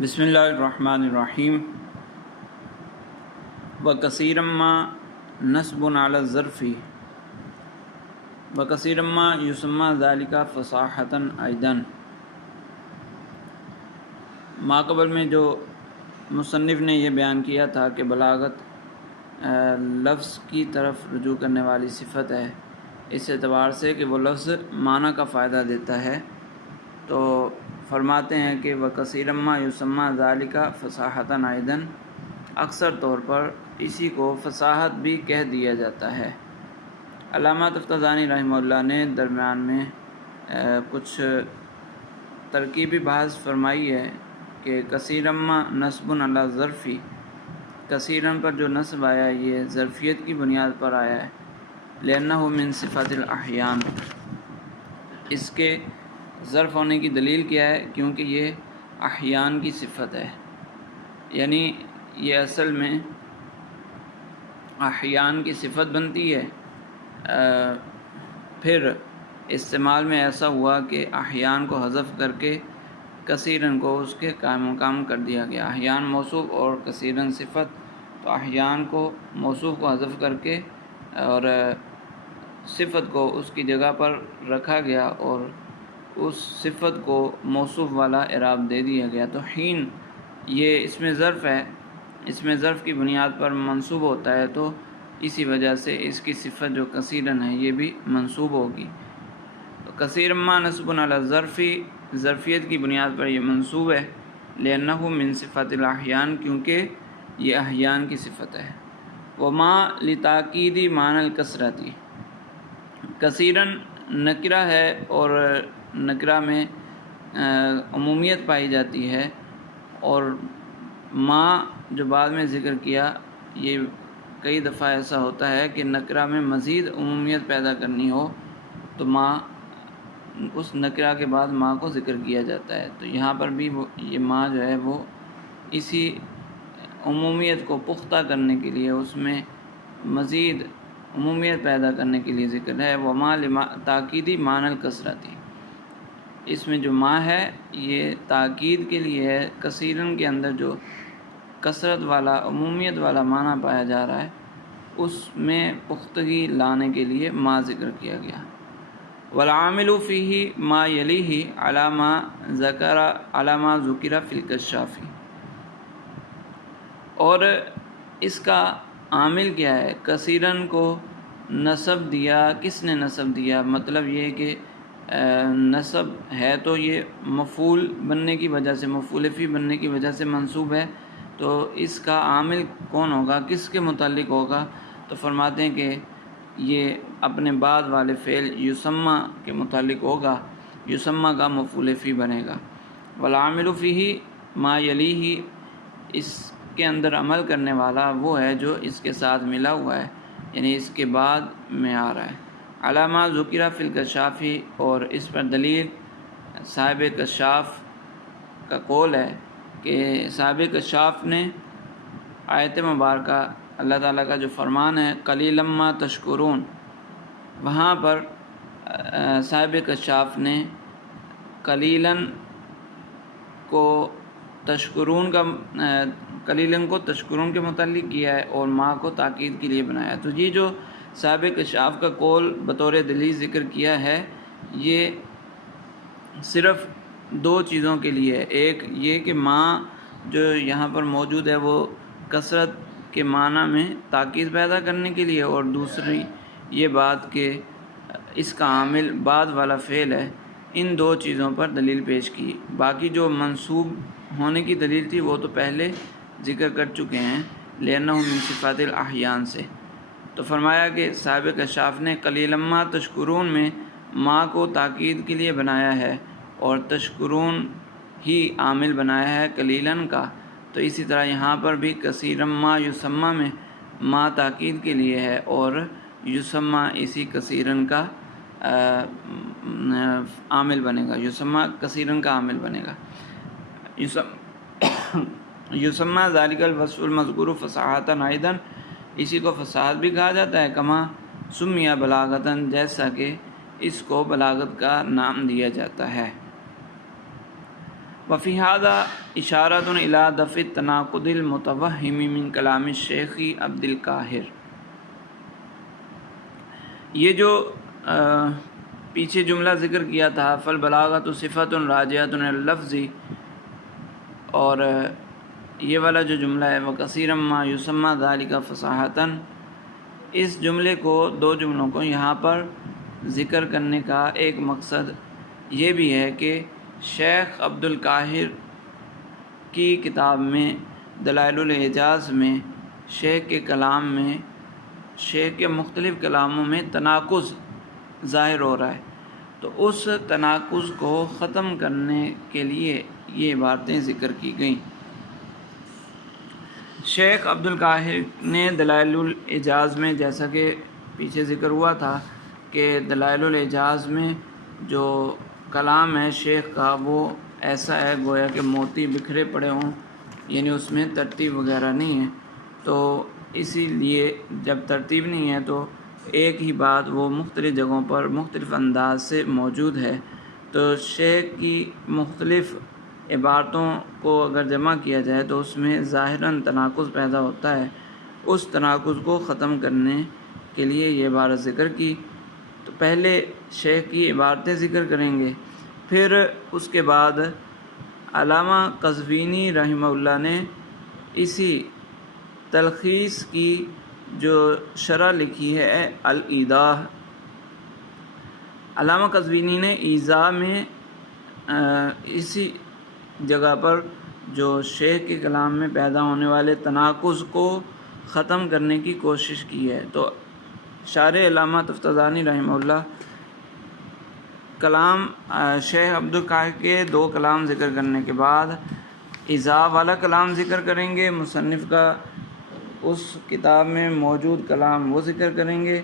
بسم اللہ الرحمن الرحیم وکثیرا ما نصب علی الظرف وکثیرا ما یسمى ذلک فصاحتا ایضا۔ ماقبل میں جو مصنف نے یہ بیان کیا تھا کہ بلاغت لفظ کی طرف رجوع کرنے والی صفت ہے، اس اعتبار سے کہ وہ لفظ معنی کا فائدہ دیتا ہے، تو فرماتے ہیں کہ وَكَثِيرًا مَا يُسَمَّى ذَلِكَ فَصَاحَةً أَيْضًا، اکثر طور پر اسی کو فصاحت بھی کہہ دیا جاتا ہے۔ علامہ تفتزانی رحمہ اللہ نے درمیان میں کچھ ترکیبی بحث فرمائی ہے کہ کثیرًا ما نصب علی الظرف، کثیرًا پر جو نصب آیا یہ ظرفیت کی بنیاد پر آیا ہے، لأنه من صفات الاحیان، اس کے ظرف ہونے کی دلیل کیا ہے؟ کیونکہ یہ احیان کی صفت ہے، یعنی یہ اصل میں احیان کی صفت بنتی ہے، پھر استعمال میں ایسا ہوا کہ احیان کو حذف کر کے کثیرن کو اس کے قائم مقام کر دیا گیا۔ احیان موصوف اور کثیرن صفت، تو احیان کو موصوف کو حذف کر کے اور صفت کو اس کی جگہ پر رکھا گیا اور اس صفت کو موصوف والا اعراب دے دیا گیا۔ تو حین یہ اس میں ظرف ہے، اس میں ظرف کی بنیاد پر منصوب ہوتا ہے، تو اسی وجہ سے اس کی صفت جو کثیرن ہے یہ بھی منصوب ہوگی۔ تو کثیرا ما نصب علی الظرف، ظرفیت کی بنیاد پر یہ منصوب ہے، لأنه من صفات الاحیان، کیونکہ یہ احیان کی صفت ہے۔ وما لتاکید معنی الکثرت، کثیرن نکرہ ہے اور نکرہ میں عمومیت پائی جاتی ہے، اور ما جو بعد میں ذکر کیا، یہ کئی دفعہ ایسا ہوتا ہے کہ نکرہ میں مزید عمومیت پیدا کرنی ہو تو ما، اس نکرہ کے بعد ما کو ذکر کیا جاتا ہے، تو یہاں پر بھی یہ ما جو ہے وہ اسی عمومیت کو پختہ کرنے کے لیے، اس میں مزید عمومیت پیدا کرنے کے لیے ذکر ہے۔ وما تاکیدی معنی الکثرت، اس میں جو ما ہے یہ تاکید کے لیے ہے، کثیرن کے اندر جو کثرت والا عمومیت والا معنی پایا جا رہا ہے اس میں پختگی لانے کے لیے ما ذکر کیا گیا۔ والعامل فیہ ما یلیہ علی ما ذکر فی الکشاف، اور اس کا عامل کیا ہے؟ کثیرن کو نسب دیا، کس نے نسب دیا؟ مطلب یہ کہ نسب ہے تو یہ مفعول بننے کی وجہ سے، مفعول فی بننے کی وجہ سے منصوب ہے، تو اس کا عامل کون ہوگا، کس کے متعلق ہوگا؟ تو فرماتے ہیں کہ یہ اپنے بعد والے فعل یسمى کے متعلق ہوگا، یسمى کا مفعول فی بنے گا۔ والعامل فیہ ما یلیہ، اس کے اندر عمل کرنے والا وہ ہے جو اس کے ساتھ ملا ہوا ہے، یعنی اس کے بعد میں آ رہا ہے۔ علامہ ذکر فی الکشاف، اور اس پر دلیل صاحب کشاف کا قول ہے کہ صاحب کشاف نے آیت مبارکہ اللہ تعالیٰ کا جو فرمان ہے قلیلا ما تشکرون، وہاں پر صاحب کشاف نے قلیلاً کو تشکرون کا قلیلاً کو تشکرون کے متعلق کیا ہے اور ما کو تاکید کے لیے بنایا۔ تو یہ جو صاحب کشاف کا قول بطور دلیل ذکر کیا ہے، یہ صرف دو چیزوں کے لیے ہے۔ ایک یہ کہ ما جو یہاں پر موجود ہے وہ کثرت کے معنی میں تاکید پیدا کرنے کے لیے، اور دوسری یہ بات کہ اس کا عامل بعد والا فعل ہے، ان دو چیزوں پر دلیل پیش کی۔ باقی جو منصوب ہونے کی دلیل تھی وہ تو پہلے ذکر کر چکے ہیں، لأنہ من صفات الاحیان سے۔ تو فرمایا کہ صاحب کشاف نے قلیلا ما تشکرون میں ما کو تاکید کے لیے بنایا ہے اور تشکرون ہی عامل بنایا ہے قلیلاً کا، تو اسی طرح یہاں پر بھی کثیرا ما یسمى میں ما تاکید کے لیے ہے اور یسمى اسی کثیرن کا عامل بنے گا، یسمى کثیرن کا عامل بنے گا۔ یسمى ذلک الوصف المذکور فصاحة ایضا، اسی کو فصاحت بھی کہا جاتا ہے، کما سمیہ بلاغتاً، جیسا کہ اس کو بلاغت کا نام دیا جاتا ہے۔ وفی ھذا اشارۃ الی دفع التناقض المتوہم من کلام الشیخ عبد القاہر۔ یہ جو پیچھے جملہ ذکر کیا تھا فالبلاغۃ صفۃ راجعۃ علی اللفظ، اور یہ والا جو جملہ ہے وکثیرا ما یسمى ذلک فصاحۃ، اس جملے کو، دو جملوں کو یہاں پر ذکر کرنے کا ایک مقصد یہ بھی ہے کہ شیخ عبد القاہر کی کتاب میں دلائل الاعجاز میں شیخ کے کلام میں، شیخ کے مختلف کلاموں میں تناقض ظاہر ہو رہا ہے، تو اس تناقض کو ختم کرنے کے لیے یہ عبارتیں ذکر کی گئیں۔ شیخ عبد القاہر نے دلائل الاعجاز میں، جیسا کہ پیچھے ذکر ہوا تھا کہ دلائل الاعجاز میں جو کلام ہے شیخ کا وہ ایسا ہے گویا کہ موتی بکھرے پڑے ہوں، یعنی اس میں ترتیب وغیرہ نہیں ہے، تو اسی لیے جب ترتیب نہیں ہے تو ایک ہی بات وہ مختلف جگہوں پر مختلف انداز سے موجود ہے، تو شیخ کی مختلف عبارتوں کو اگر جمع کیا جائے تو اس میں ظاہراً تناقض پیدا ہوتا ہے۔ اس تناقض کو ختم کرنے کے لیے یہ عبارت ذکر کی، تو پہلے شیخ کی عبارتیں ذکر کریں گے، پھر اس کے بعد علامہ قزوینی رحمہ اللہ نے اسی تلخیص کی جو شرح لکھی ہے الایضاح، علامہ قزوینی نے ایضاح میں اسی جگہ پر جو شیخ کے کلام میں پیدا ہونے والے تناقض کو ختم کرنے کی کوشش کی ہے۔ تو شارح علامہ تفتزانی رحمہ اللہ کلام شیخ عبد القاہر کے دو کلام ذکر کرنے کے بعد ایضاح والا کلام ذکر کریں گے، مصنف کا اس کتاب میں موجود کلام وہ ذکر کریں گے،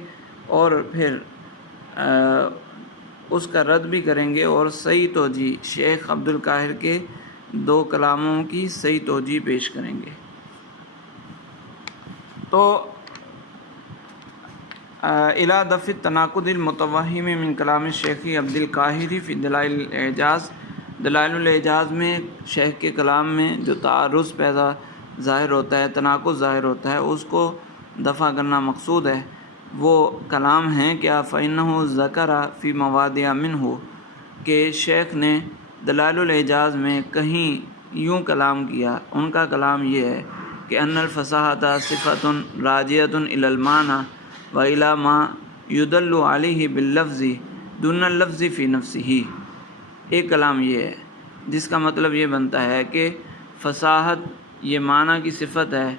اور پھر اس کا رد بھی کریں گے، اور صحیح توجیہ شیخ عبد القاہر کے دو کلاموں کی صحیح توجیہ پیش کریں گے۔ تو الی دفع التناقض المتوہم من کلام الشیخ عبد القاہر فی دلائل الاعجاز، دلائل الاعجاز میں شیخ کے کلام میں جو تعارض پیدا ظاہر ہوتا ہے، تناقض ظاہر ہوتا ہے، اس کو دفع کرنا مقصود ہے۔ وہ کلام ہیں کیا؟ فإنہ ذکر فی مواضع منہ، کہ شیخ نے دلائل الاعجاز میں کہیں یوں کلام کیا، ان کا کلام یہ ہے کہ ان الفصاحۃ صفۃ راجعۃ الی المعنی والی ما یدل علیہ باللفظ دون اللفظ فی نفسہ۔ ایک کلام یہ ہے جس کا مطلب یہ بنتا ہے کہ فصاحت یہ معنی کی صفت ہے،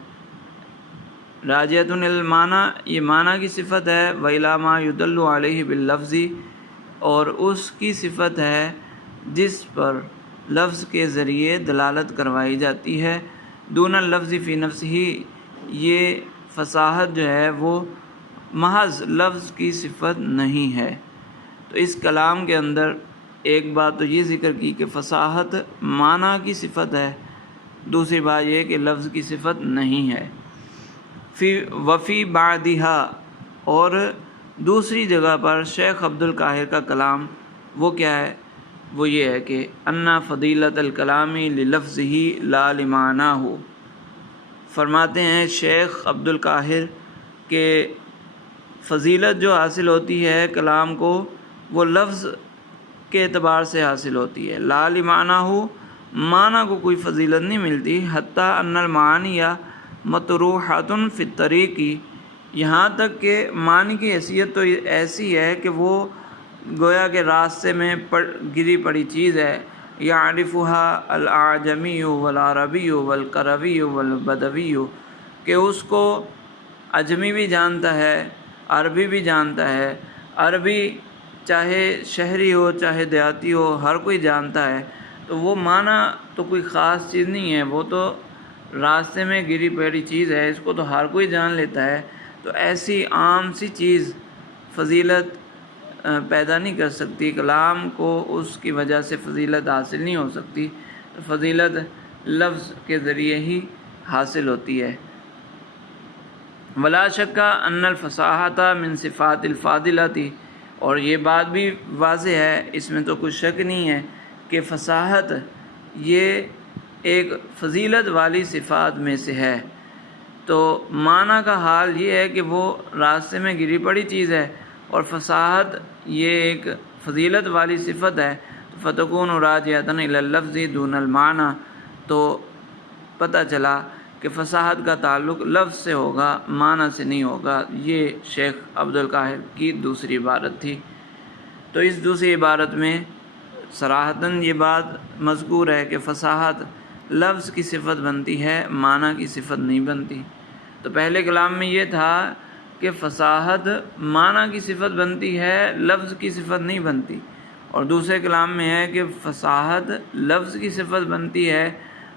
راجعۃ الی المعنی یہ معنی کی صفت ہے، والی ما یدل علیہ باللفظ اور اس کی صفت ہے جس پر لفظ کے ذریعے دلالت کروائی جاتی ہے، دون اللفظ فی نفسہ یہ فصاحت جو ہے وہ محض لفظ کی صفت نہیں ہے۔ تو اس کلام کے اندر ایک بات تو یہ ذکر کی کہ فصاحت معنی کی صفت ہے، دوسری بات یہ کہ لفظ کی صفت نہیں ہے۔ وفی بعدہا، اور دوسری جگہ پر شیخ عبد القاہر کا کلام وہ کیا ہے؟ وہ یہ ہے کہ ان فضیلت الکلام للفظہ لا لمعناہ۔ فرماتے ہیں شیخ عبد القاہر کہ فضیلت جو حاصل ہوتی ہے کلام کو وہ لفظ کے اعتبار سے حاصل ہوتی ہے، لا لمعناہ، معنی کو کوئی فضیلت نہیں ملتی، حتیٰ ان المعانی مطروحۃ فی الطریق، یہاں تک کہ معنی کی حیثیت تو ایسی ہے کہ وہ گویا کہ راستے میں گری پڑی چیز ہے، یعرفها الاعجمی والعربی والقروی والبدوی، کہ اس کو عجمی بھی جانتا ہے، عربی بھی جانتا ہے، عربی چاہے شہری ہو چاہے دیہاتی ہو ہر کوئی جانتا ہے، تو وہ معنی تو کوئی خاص چیز نہیں ہے، وہ تو راستے میں گری پڑی چیز ہے، اس کو تو ہر کوئی جان لیتا ہے، تو ایسی عام سی چیز فضیلت پیدا نہیں کر سکتی، کلام کو اس کی وجہ سے فضیلت حاصل نہیں ہو سکتی، تو فضیلت لفظ کے ذریعے ہی حاصل ہوتی ہے۔ ولا شک ان الفصاحۃ من صفات الفاضلۃ، اور یہ بات بھی واضح ہے، اس میں تو کوئی شک نہیں ہے کہ فصاحت یہ ایک فضیلت والی صفات میں سے ہے، تو معنی کا حال یہ ہے کہ وہ راستے میں گری پڑی چیز ہے، اور فصاحت یہ ایک فضیلت والی صفت ہے، فتکون راجعۃ الی اللفظ دون المعنی، تو پتہ چلا کہ فصاحت کا تعلق لفظ سے ہوگا، معنی سے نہیں ہوگا۔ یہ شیخ عبدالقاہر کی دوسری عبارت تھی۔ تو اس دوسری عبارت میں صراحتاً یہ بات مذکور ہے کہ فصاحت لفظ کی صفت بنتی ہے، معنی کی صفت نہیں بنتی۔ تو پہلے کلام میں یہ تھا کہ فصاحت معنی کی صفت بنتی ہے، لفظ کی صفت نہیں بنتی، اور دوسرے کلام میں ہے کہ فصاحت لفظ کی صفت بنتی ہے،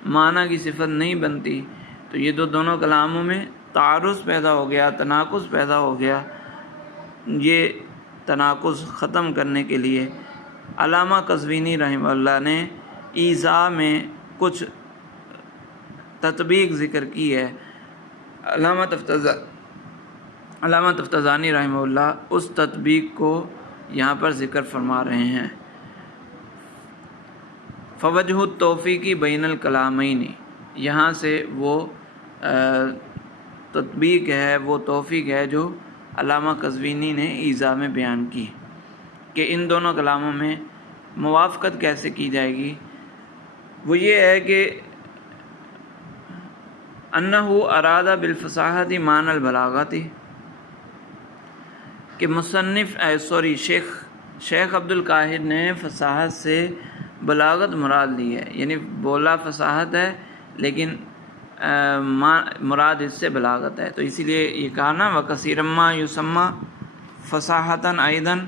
معنی کی صفت نہیں بنتی۔ تو یہ دونوں کلاموں میں تعارض پیدا ہو گیا، تناقض پیدا ہو گیا۔ یہ تناقض ختم کرنے کے لیے علامہ قزوینی رحمہ اللہ نے ایذاء میں کچھ تطبیق ذکر کی ہے۔ علامہ تفتزانی رحمہ اللہ اس تطبیق کو یہاں پر ذکر فرما رہے ہیں۔ فوجہ التوفیق بین الکلامین، یہاں سے وہ تطبیق ہے، وہ توفیق ہے جو علامہ قزوینی نے ایذاء میں بیان کی کہ ان دونوں کلاموں میں موافقت کیسے کی جائے گی۔ وہ یہ ہے کہ انہ اراد بالفصاحت معنی البلاغت، کہ شیخ عبدالقاہر نے فصاحت سے بلاغت مراد لی ہے، یعنی بولا فصاحت ہے لیکن مراد اس سے بلاغت ہے، تو اسی لیے یہ کہا نا وَكَثِيرًا مَا يُسَمَّى فصاحتاً ایضاً،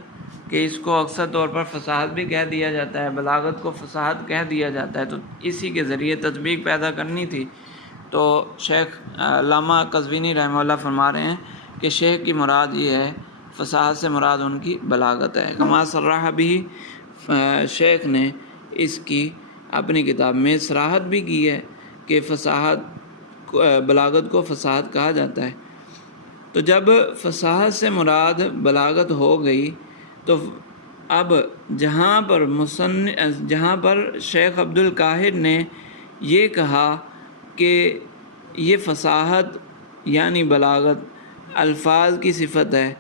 کہ اس کو اکثر طور پر فصاحت بھی کہہ دیا جاتا ہے، بلاغت کو فصاحت کہہ دیا جاتا ہے، تو اسی کے ذریعے تطبیق پیدا کرنی تھی۔ تو شیخ علامہ قزوینی رحمہ اللہ فرما رہے ہیں کہ شیخ کی مراد یہ ہے، فصاحت سے مراد ان کی بلاغت ہے۔ کما صرح بھی، شیخ نے اس کی اپنی کتاب میں صراحت بھی کی ہے کہ بلاغت کو فصاحت کہا جاتا ہے۔ تو جب فصاحت سے مراد بلاغت ہو گئی تو اب جہاں پر شیخ عبدالقاہر نے یہ کہا کہ یہ فصاحت یعنی بلاغت الفاظ کی صفت ہے،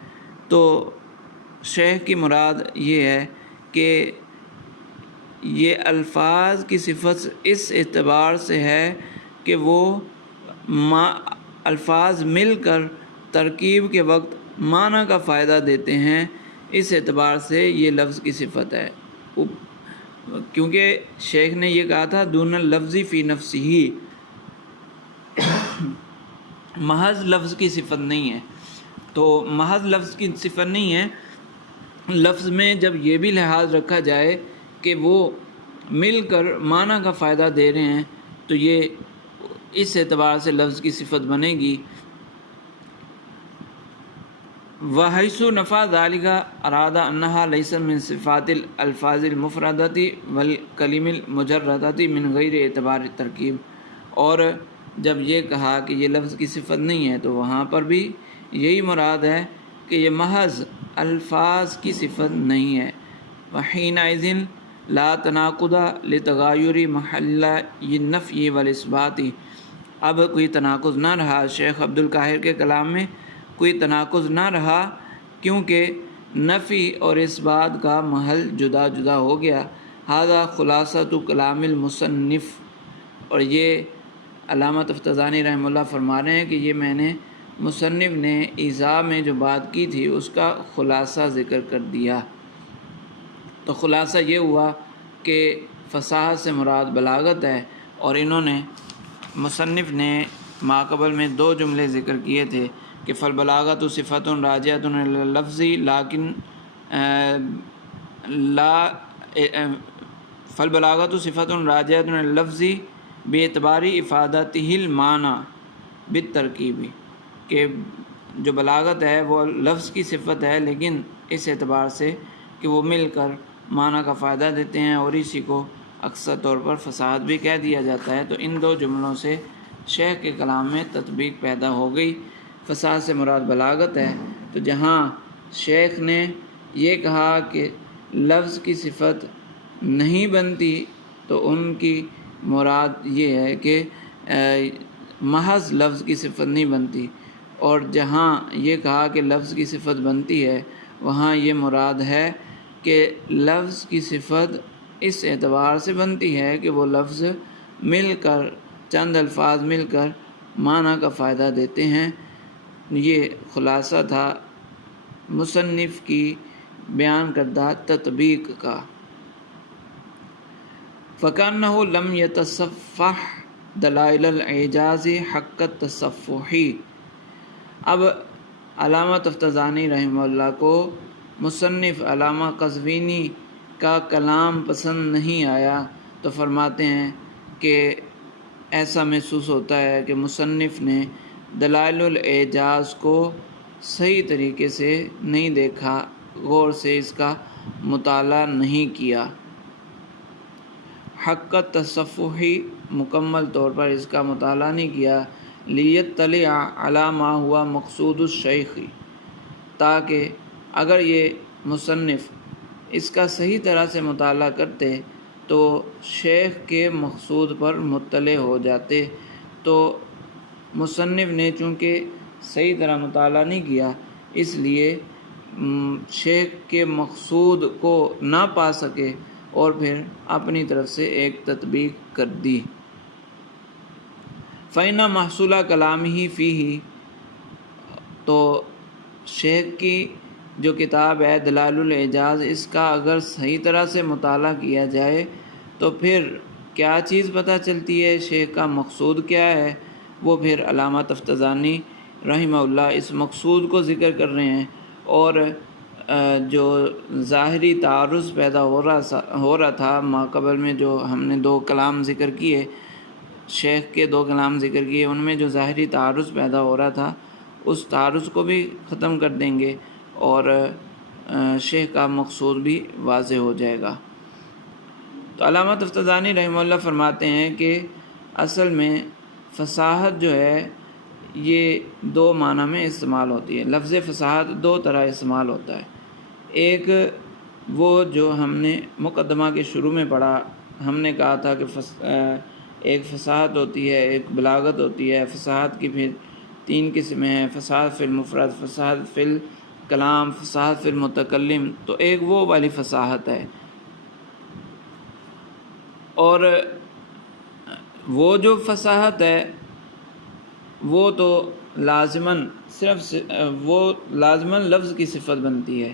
تو شیخ کی مراد یہ ہے کہ یہ الفاظ کی صفت اس اعتبار سے ہے کہ وہ الفاظ مل کر ترکیب کے وقت معنی کا فائدہ دیتے ہیں، اس اعتبار سے یہ لفظ کی صفت ہے، کیونکہ شیخ نے یہ کہا تھا دون اللفظ فی نفسہ، محض لفظ کی صفت نہیں ہے۔ تو محض لفظ کی صفت نہیں ہے، لفظ میں جب یہ بھی لحاظ رکھا جائے کہ وہ مل کر معنی کا فائدہ دے رہے ہیں تو یہ اس اعتبار سے لفظ کی صفت بنے گی۔ وَحَيْثُ نَفَى ذَلِكَ أَرَادَ أَنَّهَا لَيْسَتْ مِنْ صِفَاتِ الْأَلْفَاظِ الْمُفْرَدَةِ وَالْكَلِمِ الْمُجَرَّدَةِ مِنْ غَيْرِ اعتبار الترکیب، اور جب یہ کہا کہ یہ لفظ کی صفت نہیں ہے تو وہاں پر بھی یہی مراد ہے کہ یہ محض الفاظ کی صفت نہیں ہے۔ وَحِينَئِذٍ لَا تَنَاقُضَ لِتَغَايُرِ مَحَلِّ النَّفْيِ وَالْإِثْبَاتِ، اب کوئی تناقض نہ رہا، شیخ عبدالقاہر کے کلام میں کوئی تناقض نہ رہا، کیونکہ نفی اور اس بات کا محل جدا جدا ہو گیا۔ ھذا خلاصۃ کلام المصنف، اور یہ علامہ تفتزانی رحمہ اللہ فرما رہے ہیں کہ یہ میں نے مصنف نے ایذاء میں جو بات کی تھی اس کا خلاصہ ذکر کر دیا۔ تو خلاصہ یہ ہوا کہ فصاحت سے مراد بلاغت ہے، اور انہوں نے مصنف نے ماقبل میں دو جملے ذکر کیے تھے کہ فالبلاغت صفت راجعۃ الی اللفظ لیکن فالبلاغت صفت راجعۃ الی اللفظ باعتبار افادتہ المعنی بالترکیب، کہ جو بلاغت ہے وہ لفظ کی صفت ہے لیکن اس اعتبار سے کہ وہ مل کر معنی کا فائدہ دیتے ہیں، اور اسی کو اکثر طور پر فصاحت بھی کہہ دیا جاتا ہے۔ تو ان دو جملوں سے شیخ کے کلام میں تطبیق پیدا ہو گئی، فصاحت سے مراد بلاغت ہے۔ تو جہاں شیخ نے یہ کہا کہ لفظ کی صفت نہیں بنتی، تو ان کی مراد یہ ہے کہ محض لفظ کی صفت نہیں بنتی، اور جہاں یہ کہا کہ لفظ کی صفت بنتی ہے وہاں یہ مراد ہے کہ لفظ کی صفت اس اعتبار سے بنتی ہے کہ وہ لفظ مل کر، چند الفاظ مل کر معنی کا فائدہ دیتے ہیں۔ یہ خلاصہ تھا مصنف کی بیان کردہ تطبیق کا۔ فَكَأَنَّهُ لَمْ يَتَصَفَّحْ دَلَائِلَ الْإِعْجَازِ حَقَّ التَّصَفُّحِ۔ اب علامہ تفتزانی رحمہ اللہ کو مصنف علامہ قزوینی کا کلام پسند نہیں آیا، تو فرماتے ہیں کہ ایسا محسوس ہوتا ہے کہ مصنف نے دلائل الاعجاز کو صحیح طریقے سے نہیں دیکھا، غور سے اس کا مطالعہ نہیں کیا۔ حق التصفحی، مکمل طور پر اس کا مطالعہ نہیں کیا۔ لیطلع علی ما ہوا مقصود الشیخ، تاکہ اگر یہ مصنف اس کا صحیح طرح سے مطالعہ کرتے تو شیخ کے مقصود پر مطلع ہو جاتے۔ تو مصنف نے چونکہ صحیح طرح مطالعہ نہیں کیا، اس لیے شیخ کے مقصود کو نہ پا سکے اور پھر اپنی طرف سے ایک تطبیق کر دی۔ فَإِنَّ مَحْصُولَ كَلَامِهِ فِيهِ، تو شیخ کی جو کتاب ہے دلائل الاعجاز، اس کا اگر صحیح طرح سے مطالعہ کیا جائے تو پھر کیا چیز پتہ چلتی ہے، شیخ کا مقصود کیا ہے؟ وہ پھر علامہ تفتزانی رحمہ اللہ اس مقصود کو ذکر کر رہے ہیں، اور جو ظاہری تعارض پیدا ہو رہا تھا ماقبل میں، جو ہم نے 2 کلام ذکر کیے، شیخ کے 2 کلام ذکر کیے، ان میں جو ظاہری تعارض پیدا ہو رہا تھا اس تعارض کو بھی ختم کر دیں گے اور شیخ کا مقصود بھی واضح ہو جائے گا۔ تو علامہ تفتزانی رحمہ اللہ فرماتے ہیں کہ اصل میں فصاحت جو ہے یہ 2 معنی میں استعمال ہوتی ہے۔ لفظ فصاحت 2 طرح استعمال ہوتا ہے۔ ایک وہ جو ہم نے مقدمہ کے شروع میں پڑھا، ہم نے کہا تھا کہ ایک فصاحت ہوتی ہے، ایک بلاغت ہوتی ہے۔ فصاحت کی پھر 3 قسمیں ہیں: فصاحت فی المفرد، فصاحت فی الکلام، فصاحت فی المتکلم۔ تو ایک وہ والی فصاحت ہے، اور وہ جو فصاحت ہے وہ تو لازماً لفظ کی صفت بنتی ہے،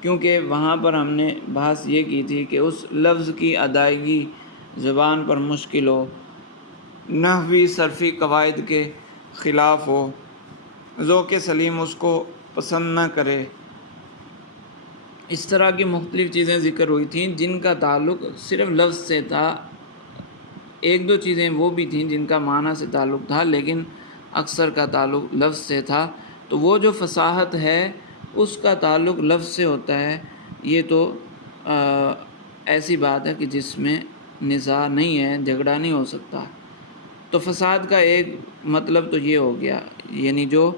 کیونکہ وہاں پر ہم نے بحث یہ کی تھی کہ اس لفظ کی ادائیگی زبان پر مشکل ہو، نحوی صرفی قواعد کے خلاف ہو، ذوق سلیم اس کو پسند نہ کرے۔ اس طرح کی مختلف چیزیں ذکر ہوئی تھیں جن کا تعلق صرف لفظ سے تھا۔ 1-2 چیزیں وہ بھی تھیں جن کا معنی سے تعلق تھا، لیکن اکثر کا تعلق لفظ سے تھا۔ تو وہ جو فصاحت ہے اس کا تعلق لفظ سے ہوتا ہے، یہ تو ایسی بات ہے کہ جس میں نزاع نہیں ہے، جھگڑا نہیں ہو سکتا۔ تو فصاحت کا ایک مطلب تو یہ ہو گیا، یعنی جو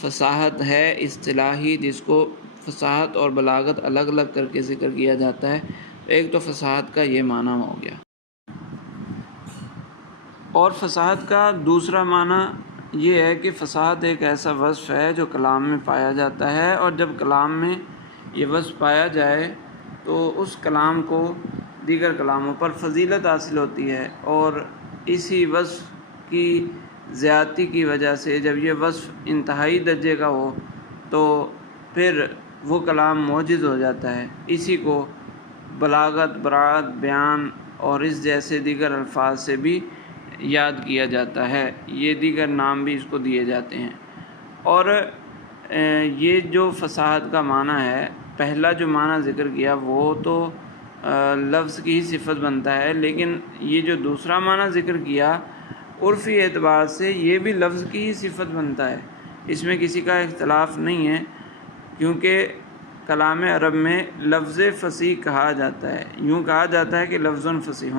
فصاحت ہے اصطلاحی، جس کو فصاحت اور بلاغت الگ الگ کر کے ذکر کیا جاتا ہے، ایک تو فصاحت کا یہ معنی ہو گیا۔ اور فصاحت کا دوسرا معنی یہ ہے کہ فصاحت ایک ایسا وصف ہے جو کلام میں پایا جاتا ہے، اور جب کلام میں یہ وصف پایا جائے تو اس کلام کو دیگر کلاموں پر فضیلت حاصل ہوتی ہے، اور اسی وصف کی زیادتی کی وجہ سے جب یہ وصف انتہائی درجے کا ہو تو پھر وہ کلام معجز ہو جاتا ہے۔ اسی کو بلاغت، براعت، بیان اور اس جیسے دیگر الفاظ سے بھی یاد کیا جاتا ہے، یہ دیگر نام بھی اس کو دیے جاتے ہیں۔ اور یہ جو فصاحت کا معنی ہے، پہلا جو معنی ذکر کیا وہ تو لفظ کی ہی صفت بنتا ہے، لیکن یہ جو دوسرا معنی ذکر کیا عرفی اعتبار سے یہ بھی لفظ کی ہی صفت بنتا ہے، اس میں کسی کا اختلاف نہیں ہے، کیونکہ کلام عرب میں لفظ فصیح کہا جاتا ہے۔ یوں کہا جاتا ہے کہ لفظ فصیح،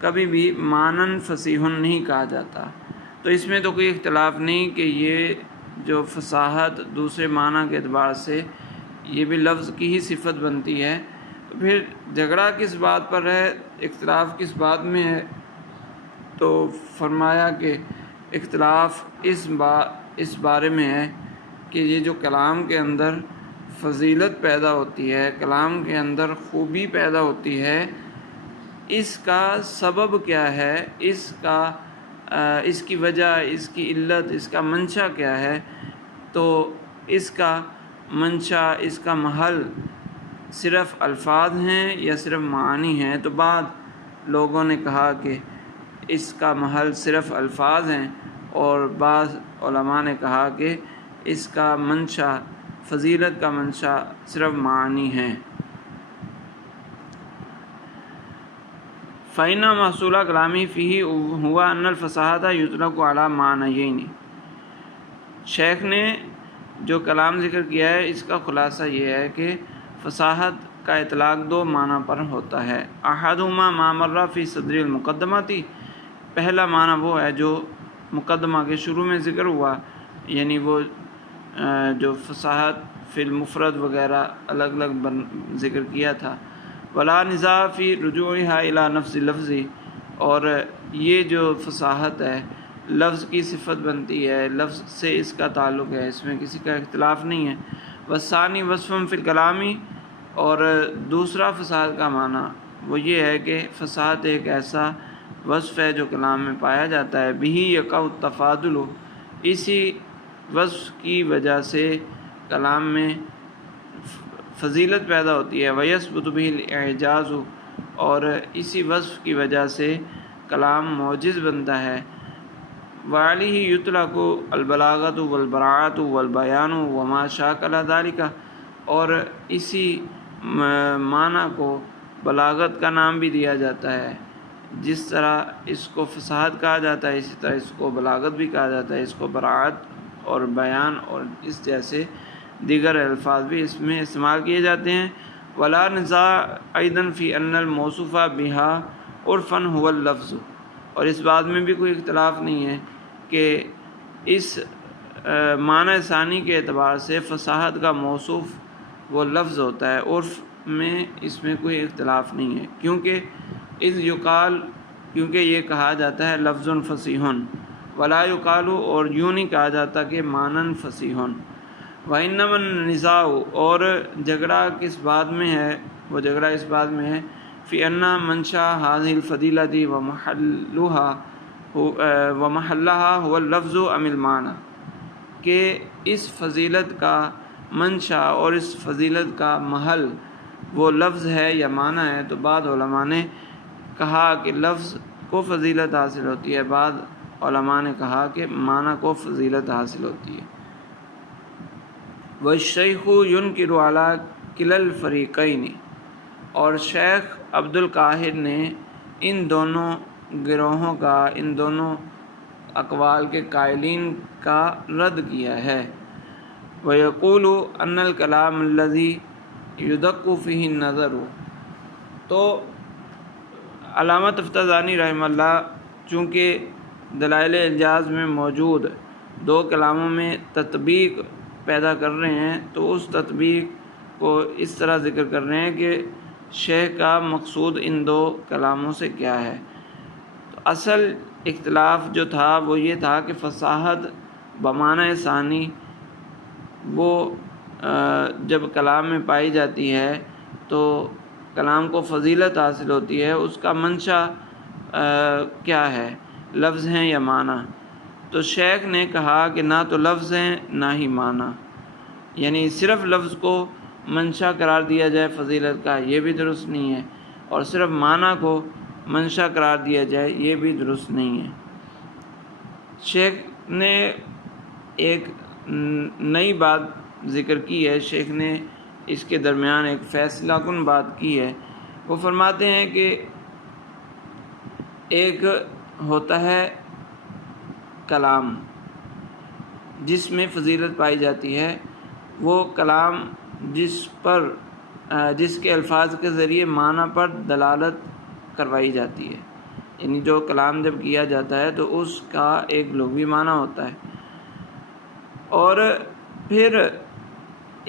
کبھی بھی معنن فصیح نہیں کہا جاتا۔ تو اس میں تو کوئی اختلاف نہیں کہ یہ جو فصاحت دوسرے معنی کے اعتبار سے یہ بھی لفظ کی ہی صفت بنتی ہے۔ پھر جھگڑا کس بات پر ہے، اختلاف کس بات میں ہے، تو فرمایا کہ اختلاف اس بارے میں ہے کہ یہ جو کلام کے اندر فضیلت پیدا ہوتی ہے، کلام کے اندر خوبی پیدا ہوتی ہے، اس کا سبب کیا ہے، اس کی وجہ، اس کی علت، اس کا منشا کیا ہے؟ تو اس کا منشا، اس کا محل صرف الفاظ ہیں یا صرف معانی ہیں؟ تو بعض لوگوں نے کہا کہ اس کا محل صرف الفاظ ہیں، اور بعض علماء نے کہا کہ اس کا منشا، فضیلت کا منشا صرف معانی ہیں۔ فَإِنَّ مَحْصُولَ كَلَامِهِ فِيهِ هُوَ أَنَّ الْفَصَاحَةَ يُطْلَقُ عَلَى مَعْنَيَيْنِ۔ شیخ نے جو کلام ذکر کیا ہے اس کا خلاصہ یہ ہے کہ فصاحت کا اطلاق دو معنی پر ہوتا ہے۔ أَحَدُهُمَا مَا مَرَّ فِي صَدْرِ الْمُقَدَّمَةِ، پہلا معنی وہ ہے جو مقدمہ کے شروع میں ذکر ہوا، یعنی وہ جو فصاحت فی المفرد وغیرہ الگ الگ ذکر کیا تھا۔ ولا نزاع فی رجوعها الی نفس لفظ، اور یہ جو فصاحت ہے لفظ کی صفت بنتی ہے، لفظ سے اس کا تعلق ہے، اس میں کسی کا اختلاف نہیں ہے۔ والثانی وصف فی الکلام، اور دوسرا فصاحت کا معنی وہ یہ ہے کہ فصاحت ایک ایسا وصف ہے جو کلام میں پایا جاتا ہے، بہ یقع التفاضل، اسی وصف کی وجہ سے کلام میں فضیلت پیدا ہوتی ہے۔ وَيَثْبُتُ بِهِ الْإِعْجَازُ، اور اسی وصف کی وجہ سے کلام معجز بنتا ہے۔ وَعَلَيْهِ يُطْلَقُ الْبَلَاغَةُ وَالْبَرَاعَةُ وَالْبَيَانُ وَمَا شَاكَلَ ذَلِكَ، اور اسی معنی کو بلاغت کا نام بھی دیا جاتا ہے۔ جس طرح اس کو فصاحت کہا جاتا ہے، اسی طرح اس کو بلاغت بھی کہا جاتا ہے، اس کو براعت اور بیان اور اس جیسے دیگر الفاظ بھی اس میں استعمال کیے جاتے ہیں۔ ولا نزاع ایضا فی ان الموصوف بها عرفا هو اللفظ، اور اس بات میں بھی کوئی اختلاف نہیں ہے کہ اس معنی ثانی کے اعتبار سے فصاحت کا موصوف وہ لفظ ہوتا ہے، عرف میں اس میں کوئی اختلاف نہیں ہے، کیونکہ یہ کہا جاتا ہے لفظ فصیح، ولا یقال، اور یوں نہیں کہا جاتا کہ معنی فصیح۔ وَإِنَّمَا النِّزَاعُ، اور جھگڑا کس بات میں ہے؟ وہ جھگڑا اس بات میں ہے فی ان منشا هذه الفضیلۃ ومحلها هو اللفظ ام المعنی، کہ اس فضیلت کا منشا اور اس فضیلت کا محل وہ لفظ ہے یا معنی ہے؟ تو بعض علماء نے کہا کہ لفظ کو فضیلت حاصل ہوتی ہے، بعض علماء نے کہا کہ معنی کو فضیلت حاصل ہوتی ہے۔ والشیخ ینکر علی کلا الفریقین، اور شیخ عبد القاہر نے ان دونوں گروہوں کا، ان دونوں اقوال کے قائلین کا رد کیا ہے۔ ویقول ان الکلام الذی یدق فیہ النظر، تو علامہ تفتازانی رحمہ اللہ چونکہ دلائل اعجاز میں موجود دو کلاموں میں تطبیق پیدا کر رہے ہیں، تو اس تطبیق کو اس طرح ذکر کر رہے ہیں کہ شیخ کا مقصود ان دو کلاموں سے کیا ہے۔ تو اصل اختلاف جو تھا وہ یہ تھا کہ فصاحت بمعنی ثانی وہ جب کلام میں پائی جاتی ہے تو کلام کو فضیلت حاصل ہوتی ہے، اس کا منشا کیا ہے؟ لفظ ہیں یا معنی؟ تو شیخ نے کہا کہ نہ تو لفظ ہیں نہ ہی معنی، یعنی صرف لفظ کو منشا قرار دیا جائے فضیلت کا، یہ بھی درست نہیں ہے، اور صرف معنی کو منشا قرار دیا جائے یہ بھی درست نہیں ہے۔ شیخ نے ایک نئی بات ذکر کی ہے، شیخ نے اس کے درمیان ایک فیصلہ کن بات کی ہے۔ وہ فرماتے ہیں کہ ایک ہوتا ہے کلام جس میں فضیلت پائی جاتی ہے، وہ کلام جس کے الفاظ کے ذریعے معنی پر دلالت کروائی جاتی ہے، یعنی جو کلام جب کیا جاتا ہے تو اس کا ایک لغوی معنی ہوتا ہے، اور پھر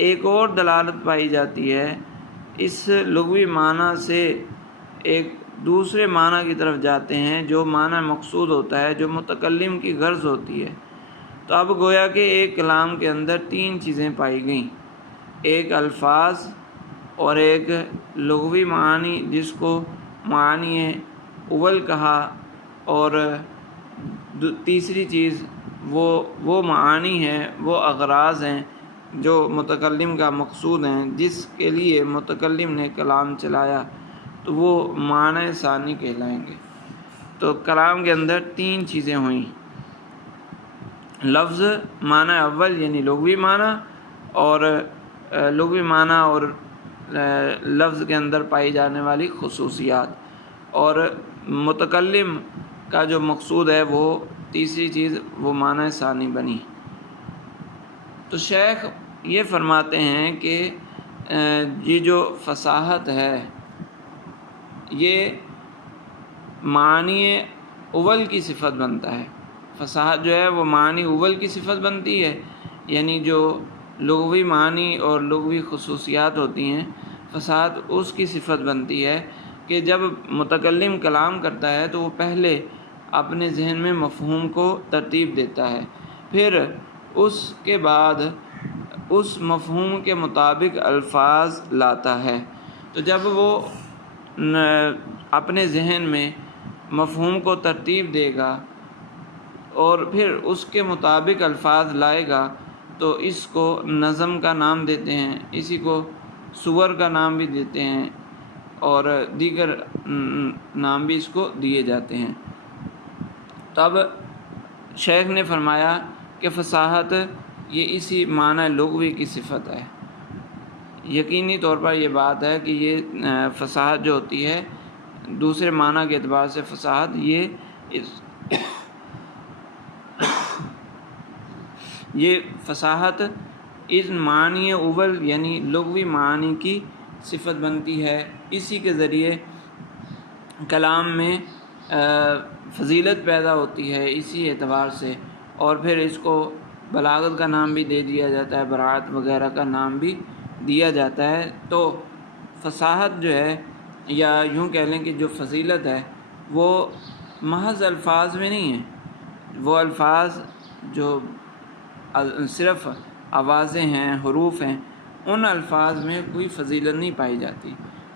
ایک اور دلالت پائی جاتی ہے اس لغوی معنی سے ایک دوسرے معنی کی طرف جاتے ہیں جو معنی مقصود ہوتا ہے، جو متکلم کی غرض ہوتی ہے۔ تو اب گویا کہ ایک کلام کے اندر 3 چیزیں پائی گئیں، ایک الفاظ اور ایک لغوی معانی جس کو معانی اول کہا، اور تیسری چیز وہ معانی ہیں، وہ اغراض ہیں جو متکلم کا مقصود ہیں، جس کے لیے متکلم نے کلام چلایا، تو وہ معنی ثانی کہلائیں گے۔ تو کلام کے اندر 3 چیزیں ہوئیں، لفظ، معنی اول یعنی لغوی معنی، اور لغوی معنی اور لفظ کے اندر پائی جانے والی خصوصیات، اور متکلم کا جو مقصود ہے وہ تیسری چیز وہ معنی ثانی بنی۔ تو شیخ یہ فرماتے ہیں کہ یہ جو فصاحت ہے یہ معنی اول کی صفت بنتا ہے، فصاحت جو ہے وہ معنی اول کی صفت بنتی ہے، یعنی جو لغوی معنی اور لغوی خصوصیات ہوتی ہیں، فصاحت اس کی صفت بنتی ہے کہ جب متکلم کلام کرتا ہے تو وہ پہلے اپنے ذہن میں مفہوم کو ترتیب دیتا ہے، پھر اس کے بعد اس مفہوم کے مطابق الفاظ لاتا ہے۔ تو جب وہ اپنے ذہن میں مفہوم کو ترتیب دے گا اور پھر اس کے مطابق الفاظ لائے گا تو اس کو نظم کا نام دیتے ہیں، اسی کو سور کا نام بھی دیتے ہیں، اور دیگر نام بھی اس کو دیے جاتے ہیں۔ تب شیخ نے فرمایا کہ فصاحت یہ اسی معنی لغوی کی صفت ہے۔ یقینی طور پر یہ بات ہے کہ یہ فصاحت جو ہوتی ہے دوسرے معنی کے اعتبار سے فصاحت یہ فصاحت اس معنی اول یعنی لغوی معنی کی صفت بنتی ہے، اسی کے ذریعے کلام میں فضیلت پیدا ہوتی ہے اسی اعتبار سے، اور پھر اس کو بلاغت کا نام بھی دے دیا جاتا ہے، براعت وغیرہ کا نام بھی دیا جاتا ہے۔ تو فصاحت جو ہے، یا یوں کہہ لیں کہ جو فضیلت ہے، وہ محض الفاظ میں نہیں ہے، وہ الفاظ جو صرف آوازیں ہیں، حروف ہیں، ان الفاظ میں کوئی فضیلت نہیں پائی جاتی،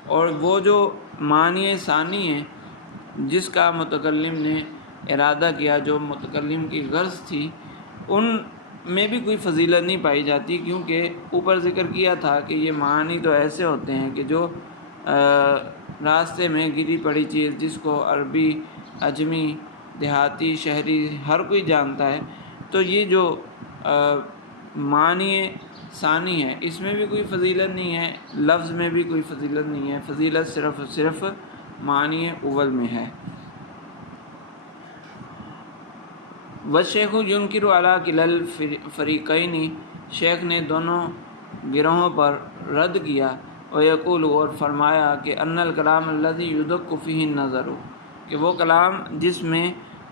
اور وہ جو معنی ثانی ہے جس کا متکلم نے ارادہ کیا، جو متکلم کی غرض تھی، ان میں بھی کوئی فضیلت نہیں پائی جاتی، کیونکہ اوپر ذکر کیا تھا کہ یہ معانی تو ایسے ہوتے ہیں کہ جو راستے میں گری پڑی چیز جس کو عربی، عجمی، دیہاتی، شہری ہر کوئی جانتا ہے، تو یہ جو معنی ثانی ہے اس میں بھی کوئی فضیلت نہیں ہے، لفظ میں بھی کوئی فضیلت نہیں ہے، فضیلت صرف معنی اول میں ہے۔ والشیخ ینکر علی کلا الفریقین، شیخ نے دونوں گروہوں پر رد کیا، ویقول، اور فرمایا کہ ان الکلام الذی یدق فیہ النظر، کہ وہ کلام جس میں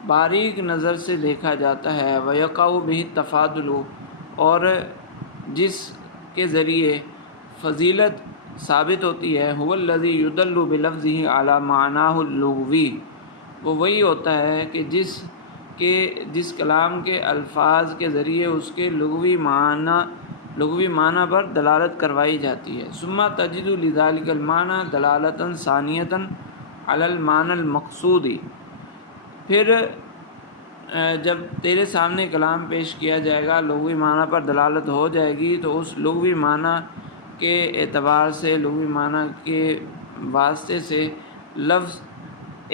باریک نظر سے دیکھا جاتا ہے، ویقع بہ التفاضل، اور جس کے ذریعے فضیلت ثابت ہوتی ہے، هو الذی یدل بلفظہ علی معناہ اللغوی، وہ وہی ہوتا ہے کہ جس کلام کے الفاظ کے ذریعے اس کے لغوی معنی پر دلالت کروائی جاتی ہے۔ ثم تجد لذلك المعنى دلالة ثانیة علی المعنى المقصود، پھر جب تیرے سامنے کلام پیش کیا جائے گا، لغوی معنی پر دلالت ہو جائے گی، تو اس لغوی معنی کے اعتبار سے، لغوی معنی کے واسطے سے لفظ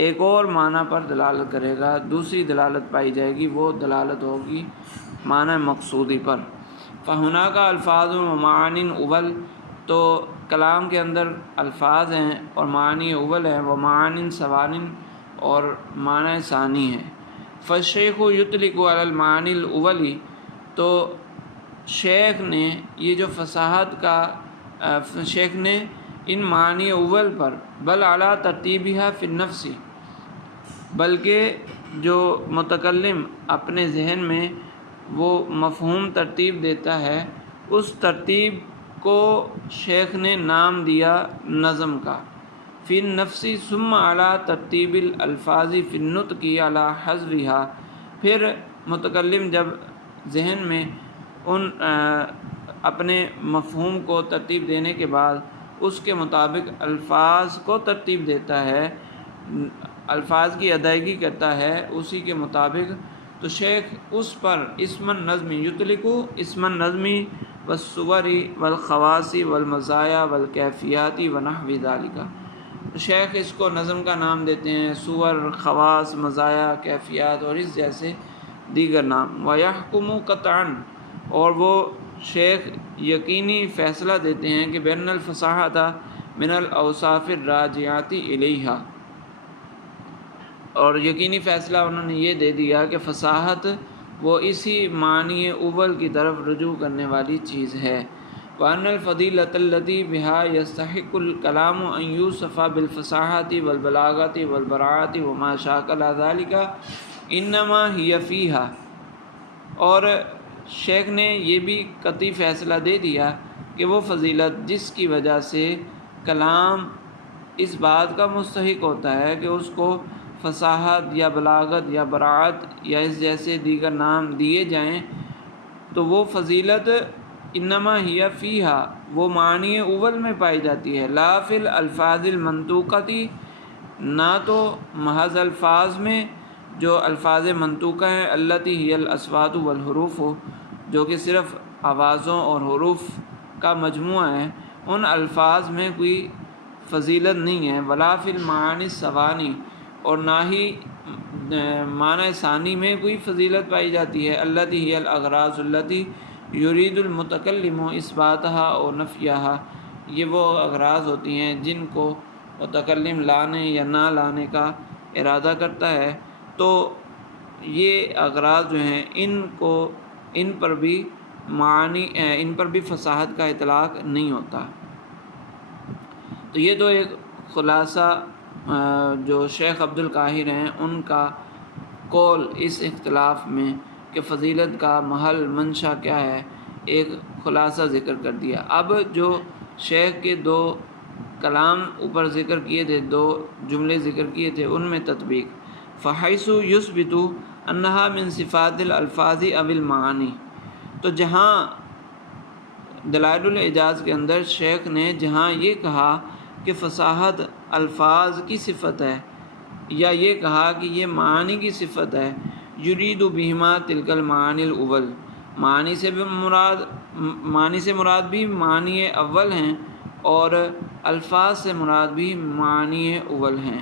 ایک اور معنی پر دلالت کرے گا، دوسری دلالت پائی جائے گی، وہ دلالت ہوگی معنی مقصودی پر۔ فَهُنَاكَ الفاظ و معانی اول، تو کلام کے اندر الفاظ ہیں اور معنی اول ہیں، وہ معانی ثوانی، اور معنی ثانی ہے۔ فالشیخ یطلق علی المعانی الاولی، تو شیخ نے یہ جو فصاحت کا شیخ نے ان معنی اول پر، بل علی ترتیبها فی النفس، بلکہ جو متکلم اپنے ذہن میں وہ مفہوم ترتیب دیتا ہے، اس ترتیب کو شیخ نے نام دیا نظم کا، فی فی النفس ثم علی ترتیب الالفاظ فی النطق علی حذفها، پھر متکلم جب ذہن میں ان اپنے مفہوم کو ترتیب دینے کے بعد اس کے مطابق الفاظ کو ترتیب دیتا ہے، الفاظ کی ادائیگی کرتا ہے اسی کے مطابق، تو شیخ اس پر اسم النظم یطلق اسم النظم والصور والخواص والمزایا والکیفیات ونحو ذالک، شیخ اس کو نظم کا نام دیتے ہیں، صور، خواص، مزایا، کیفیات اور اس جیسے دیگر نام۔ وَيَحْكُمُ قَطْعًا، اور وہ شیخ یقینی فیصلہ دیتے ہیں کہ بین الفصاحۃ من الاوصاف الراجعات الیہا، اور یقینی فیصلہ انہوں نے یہ دے دیا کہ فصاحت وہ اسی معنی اول کی طرف رجوع کرنے والی چیز ہے۔ وَأَنَّ الْفَضِيلَةَ الَّتِي بِهَا يَسْتَحِقُّ الْكَلَامُ أَنْ يُوصَفَ بِالْفَصَاحَةِ وَالْبَلَاغَةِ وَالْبَرَاعَةِ وَمَا شَاكَلَ ذَلِكَ إِنَّمَا هِيَ فِيهَا، اور شیخ نے یہ بھی قطعی فیصلہ دے دیا کہ وہ فضیلت جس کی وجہ سے کلام اس بات کا مستحق ہوتا ہے کہ اس کو فصاحت یا بلاغت یا براعت یا اس جیسے دیگر نام دیے جائیں، تو وہ فضیلت انما ہی فیہا وہ معنی اول میں پائی جاتی ہے، لا فی الالفاظ المنطوقتی، نہ تو محض الفاظ میں جو الفاظ منطوقہ ہیں، التی ہی الاصوات والحروف ہو، جو کہ صرف آوازوں اور حروف کا مجموعہ ہے، ان الفاظ میں کوئی فضیلت نہیں ہے، ولا فی المعانی الثوانی، اور نہ ہی معنی ثانی میں کوئی فضیلت پائی جاتی ہے، التی ہی الاغراض التی یرید المتکلم اثباتها اور نفیها، یہ وہ اغراض ہوتی ہیں جن کو متکلم لانے یا نہ لانے کا ارادہ کرتا ہے، تو یہ اغراض جو ہیں ان پر بھی معنی ان پر بھی فصاحت کا اطلاق نہیں ہوتا۔ تو یہ تو ایک خلاصہ جو شیخ عبد القاہر ہیں ان کا قول اس اختلاف میں کہ فضیلت کا محل منشا کیا ہے، ایک خلاصہ ذکر کر دیا۔ اب جو شیخ کے دو کلام اوپر ذکر کیے تھے، دو جملے ذکر کیے تھے، ان میں تطبیق، فحیث یثبت انہا من صفات الالفاظ او المعانی، تو جہاں دلائل الاعجاز کے اندر شیخ نے جہاں یہ کہا کہ فصاحت الفاظ کی صفت ہے یا یہ کہا کہ یہ معانی کی صفت ہے، یرید بہما تلک المعانی الاول، معنی سے مراد بھی معنی اول ہیں اور الفاظ سے مراد بھی معنی اول ہیں،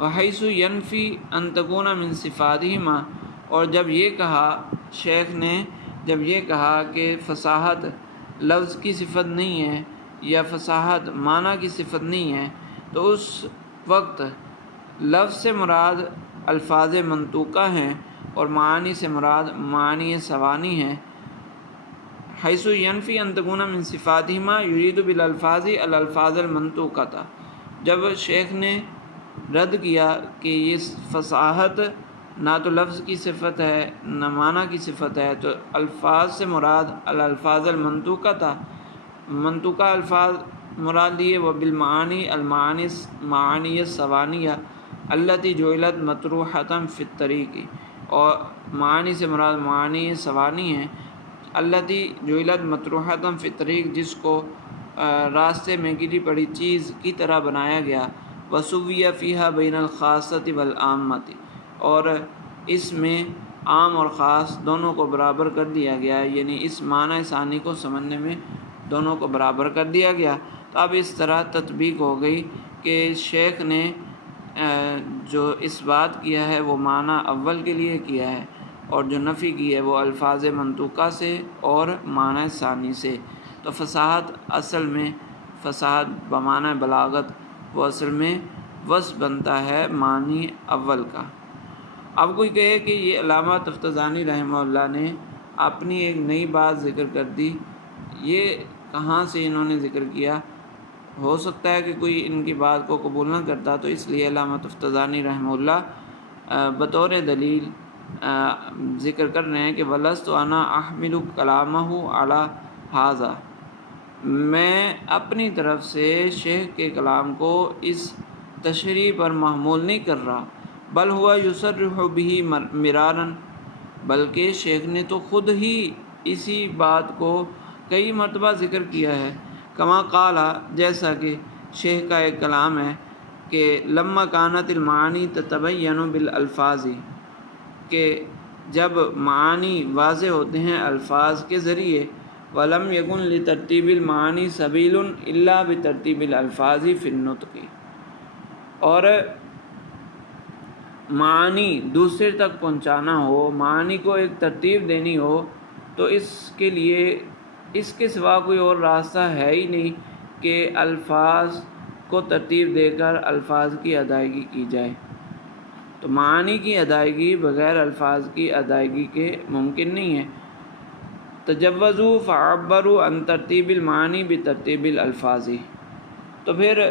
وحیث ینفی ان تکون من صفاتہما، اور جب یہ کہا شیخ نے جب یہ کہا کہ فصاحت لفظ کی صفت نہیں ہے یا فصاحت معنی کی صفت نہیں ہے، تو اس وقت لفظ سے مراد الفاظ منطوقہ ہیں اور معانی سے مراد معانی ثوانی ہیں، حیث ینفی ان تکون من صفاتہما یرید بالالفاظ الالفاظ المنطوقۃ، جب شیخ نے رد کیا کہ یہ فصاحت نہ تو لفظ کی صفت ہے نہ معنی کی صفت ہے، تو الفاظ سے مراد الالفاظ المنطوقۃ، منطوقہ الفاظ مراد لیے، وبالمعانی المعانی الثوانیہ التی جعلت مطروحۃ فی الطریق، اور معانی سے مراد معانی ثوانی ہیں، التی جعلت مطروحۃ فی الطریق، جس کو راستے میں گری پڑی چیز کی طرح بنایا گیا، وسویہ فیہا بین الخاصۃ والعامۃ، اور اس میں عام اور خاص دونوں کو برابر کر دیا گیا، یعنی اس معنی ثانی کو سمجھنے میں دونوں کو برابر کر دیا گیا۔ تو اب اس طرح تطبیق ہو گئی کہ شیخ نے جو اس بات کیا ہے وہ معنی اول کے لیے کیا ہے، اور جو نفی کی ہے وہ الفاظ منطوقہ سے اور معنی ثانی سے۔ تو فصاحت اصل میں فصاحت بمعنی بلاغت وہ اصل میں وصف بنتا ہے معنی اول کا۔ اب کوئی کہے کہ یہ علامہ تفتزانی رحمہ اللہ نے اپنی ایک نئی بات ذکر کر دی، یہ کہاں سے انہوں نے ذکر کیا؟ ہو سکتا ہے کہ کوئی ان کی بات کو قبول نہ کرتا، تو اس لیے علامہ تفتزانی رحمہ اللہ بطور دلیل ذکر کر رہے ہیں کہ وَلَسْتُ أَنَا أَحْمِلُ كَلَامَهُ عَلَى هَذَا، میں اپنی طرف سے شیخ کے کلام کو اس تشریح پر محمول نہیں کر رہا، بل ہوا یصرح به مرارن، بلکہ شیخ نے تو خود ہی اسی بات کو کئی مرتبہ ذکر کیا ہے۔ کما قالا، جیسا کہ شیخ کا ایک کلام ہے کہ لما کانت المعانی تتبین بالالفاظ، کہ جب معانی واضح ہوتے ہیں الفاظ کے ذریعے، ولم یکن لترتیب المعانی سبیل الا بترتیب الالفاظ فی النطق، اور معانی دوسرے تک پہنچانا ہو، معانی کو ایک ترتیب دینی ہو، تو اس کے لیے اس کے سوا کوئی اور راستہ ہے ہی نہیں کہ الفاظ کو ترتیب دے کر الفاظ کی ادائیگی کی جائے۔ تو معانی کی ادائیگی بغیر الفاظ کی ادائیگی کے ممکن نہیں ہے۔ تجوزوا فعبروا عن ترتیب المعانی بترتیب الالفاظ، تو پھر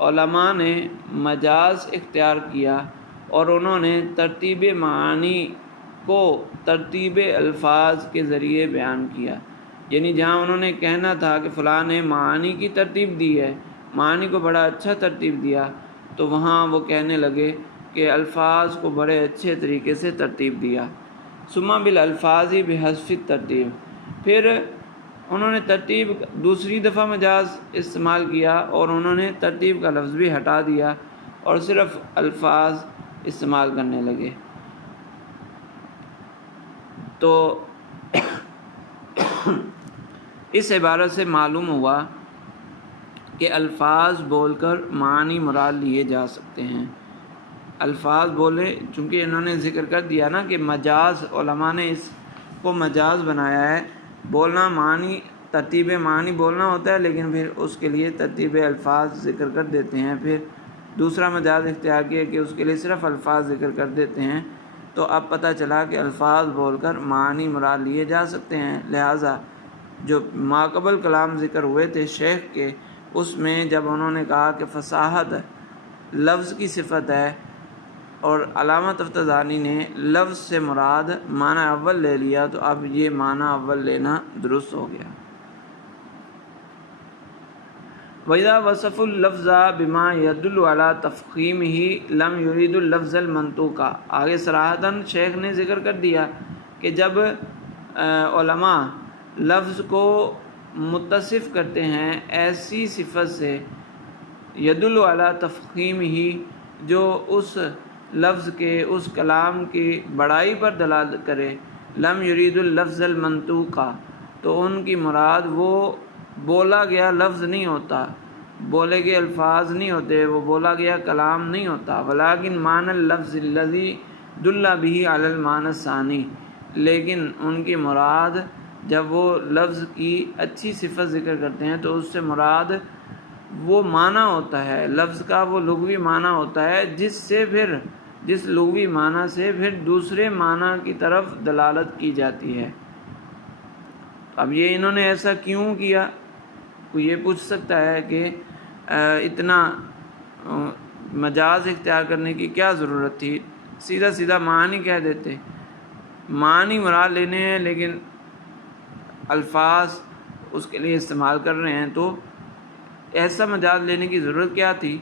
علماء نے مجاز اختیار کیا اور انہوں نے ترتیب معانی کو ترتیب الفاظ کے ذریعے بیان کیا، یعنی جہاں انہوں نے کہنا تھا کہ فلاں نے معانی کی ترتیب دی ہے، معانی کو بڑا اچھا ترتیب دیا، تو وہاں وہ کہنے لگے کہ الفاظ کو بڑے اچھے طریقے سے ترتیب دیا۔ ثم بالالفاظ بحذف الترتیب، پھر انہوں نے ترتیب دوسری دفعہ مجاز استعمال کیا اور انہوں نے ترتیب کا لفظ بھی ہٹا دیا اور صرف الفاظ استعمال کرنے لگے۔ تو اس عبارت سے معلوم ہوا کہ الفاظ بول کر معنی مراد لیے جا سکتے ہیں۔ الفاظ بولے، چونکہ انہوں نے ذکر کر دیا نا کہ مجاز، علماء نے اس کو مجاز بنایا ہے، بولنا معنی، ترتیب معنی بولنا ہوتا ہے، لیکن پھر اس کے لیے ترتیب الفاظ ذکر کر دیتے ہیں، پھر دوسرا مجاز اختیار کیا کہ اس کے لیے صرف الفاظ ذکر کر دیتے ہیں۔ تو اب پتہ چلا کہ الفاظ بول کر معنی مراد لیے جا سکتے ہیں، لہٰذا جو ماقبل کلام ذکر ہوئے تھے شیخ کے، اس میں جب انہوں نے کہا کہ فصاحت لفظ کی صفت ہے اور علامہ تفتزانی نے لفظ سے مراد معنی اول لے لیا، تو اب یہ معنی اول لینا درست ہو گیا۔ وَإِذَا وَصَفُ اللَّفْظَ بِمَا يَدُلُّ عَلَى تَفْخِيمِهِ لَمْ يُرِيدُ اللَّفْظَ الْمَنْطُوقَ، آگے صراحتاً شیخ نے ذکر کر دیا کہ جب علماء لفظ کو متصف کرتے ہیں ایسی صفت سے یدل علی تفخیمہ، جو اس لفظ کے، اس کلام کی بڑائی پر دلالت کرے، لم یرید اللفظ المنطوق، تو ان کی مراد وہ بولا گیا لفظ نہیں ہوتا، بولے گئے الفاظ نہیں ہوتے، وہ بولا گیا کلام نہیں ہوتا، ولیکن معنی اللفظ الذی دل به علی المعنی الثانی، لیکن ان کی مراد جب وہ لفظ کی اچھی صفت ذکر کرتے ہیں تو اس سے مراد وہ معنی ہوتا ہے، لفظ کا وہ لغوی معنی ہوتا ہے، جس لغوی معنی سے پھر دوسرے معنی کی طرف دلالت کی جاتی ہے۔ اب یہ انہوں نے ایسا کیوں کیا؟ کوئی یہ پوچھ سکتا ہے کہ اتنا مجاز اختیار کرنے کی کیا ضرورت تھی، سیدھا سیدھا معنی کہہ دیتے، معنی مراد لینے ہیں لیکن الفاظ اس کے لیے استعمال کر رہے ہیں، تو ایسا مجاز لینے کی ضرورت کیا تھی؟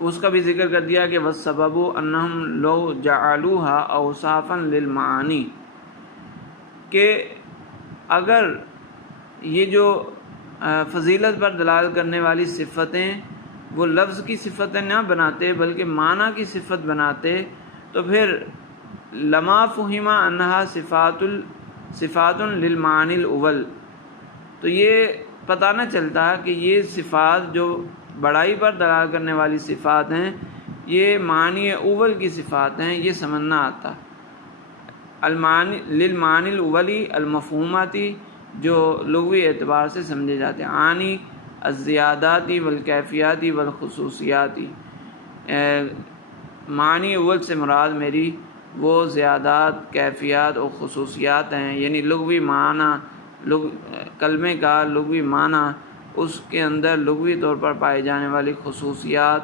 اس کا بھی ذکر کر دیا کہ وَالسَّبَبُ أَنَّهُمْ لَوْ جَعَلُوهَا أَوْصَافًا لِلْمَعَانِي، کہ اگر یہ جو فضیلت پر دلالت کرنے والی صفتیں وہ لفظ کی صفتیں نہ بناتے بلکہ معنی کی صفت بناتے، تو پھر لما فہم انہا صفات للمعانی الاول، تو یہ پتہ نہ چلتا کہ یہ صفات جو بڑائی پر دلالت کرنے والی صفات ہیں یہ معنی اول کی صفات ہیں، یہ سمجھ نہ آتا۔ المعانی للمعانی الاولی المفہوماتی، جو لغوی اعتبار سے سمجھے جاتے ہیں، عانی الزیاداتی والکیفیاتی والخصوصیاتی، معنی اول سے مراد میری وہ زیادات، کیفیات اور خصوصیات ہیں، یعنی لغوی معنی، کلمے کا لغوی معنی، اس کے اندر لغوی طور پر پائے جانے والی خصوصیات،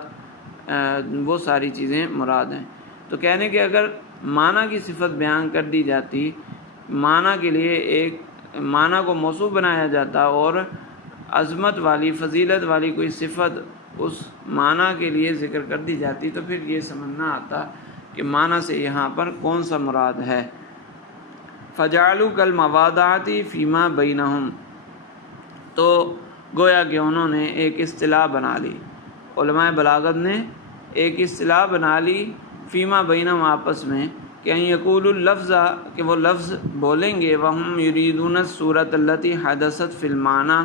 وہ ساری چیزیں مراد ہیں۔ تو کہنے کہ اگر معنی کی صفت بیان کر دی جاتی، معنی کے لیے ایک معنی کو موصوف بنایا جاتا اور عظمت والی، فضیلت والی کوئی صفت اس معنی کے لیے ذکر کر دی جاتی تو پھر یہ سمجھ نہ آتا کہ معنی سے یہاں پر کون سا مراد ہے۔ فجعلوا کالموادعۃ فیما بینہم، تو گویا کہ انہوں نے ایک اصطلاح بنا لی، علماء بلاغت نے ایک اصطلاح بنا لی فیما بینہم، آپس میں، کہ ان یقول اللفظ، کہ وہ لفظ بولیں گے، وہم یریدون الصورۃ التی حدثت فی المعنی،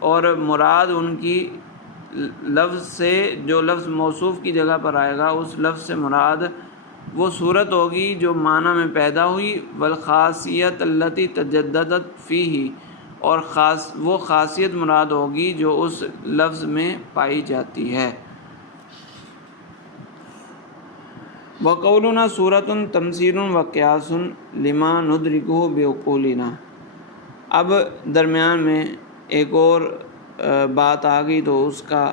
اور مراد ان کی لفظ سے، جو لفظ موصوف کی جگہ پر آئے گا اس لفظ سے مراد وہ صورت ہوگی جو معنی میں پیدا ہوئی، والخاصیت التی تجددت فیہ، اور وہ خاصیت مراد ہوگی جو اس لفظ میں پائی جاتی ہے۔ وقولنا صورۃ تمثیل وقیاس لما ندرکہ بعقولنا، اب درمیان میں ایک اور بات آ گئی، تو اس کا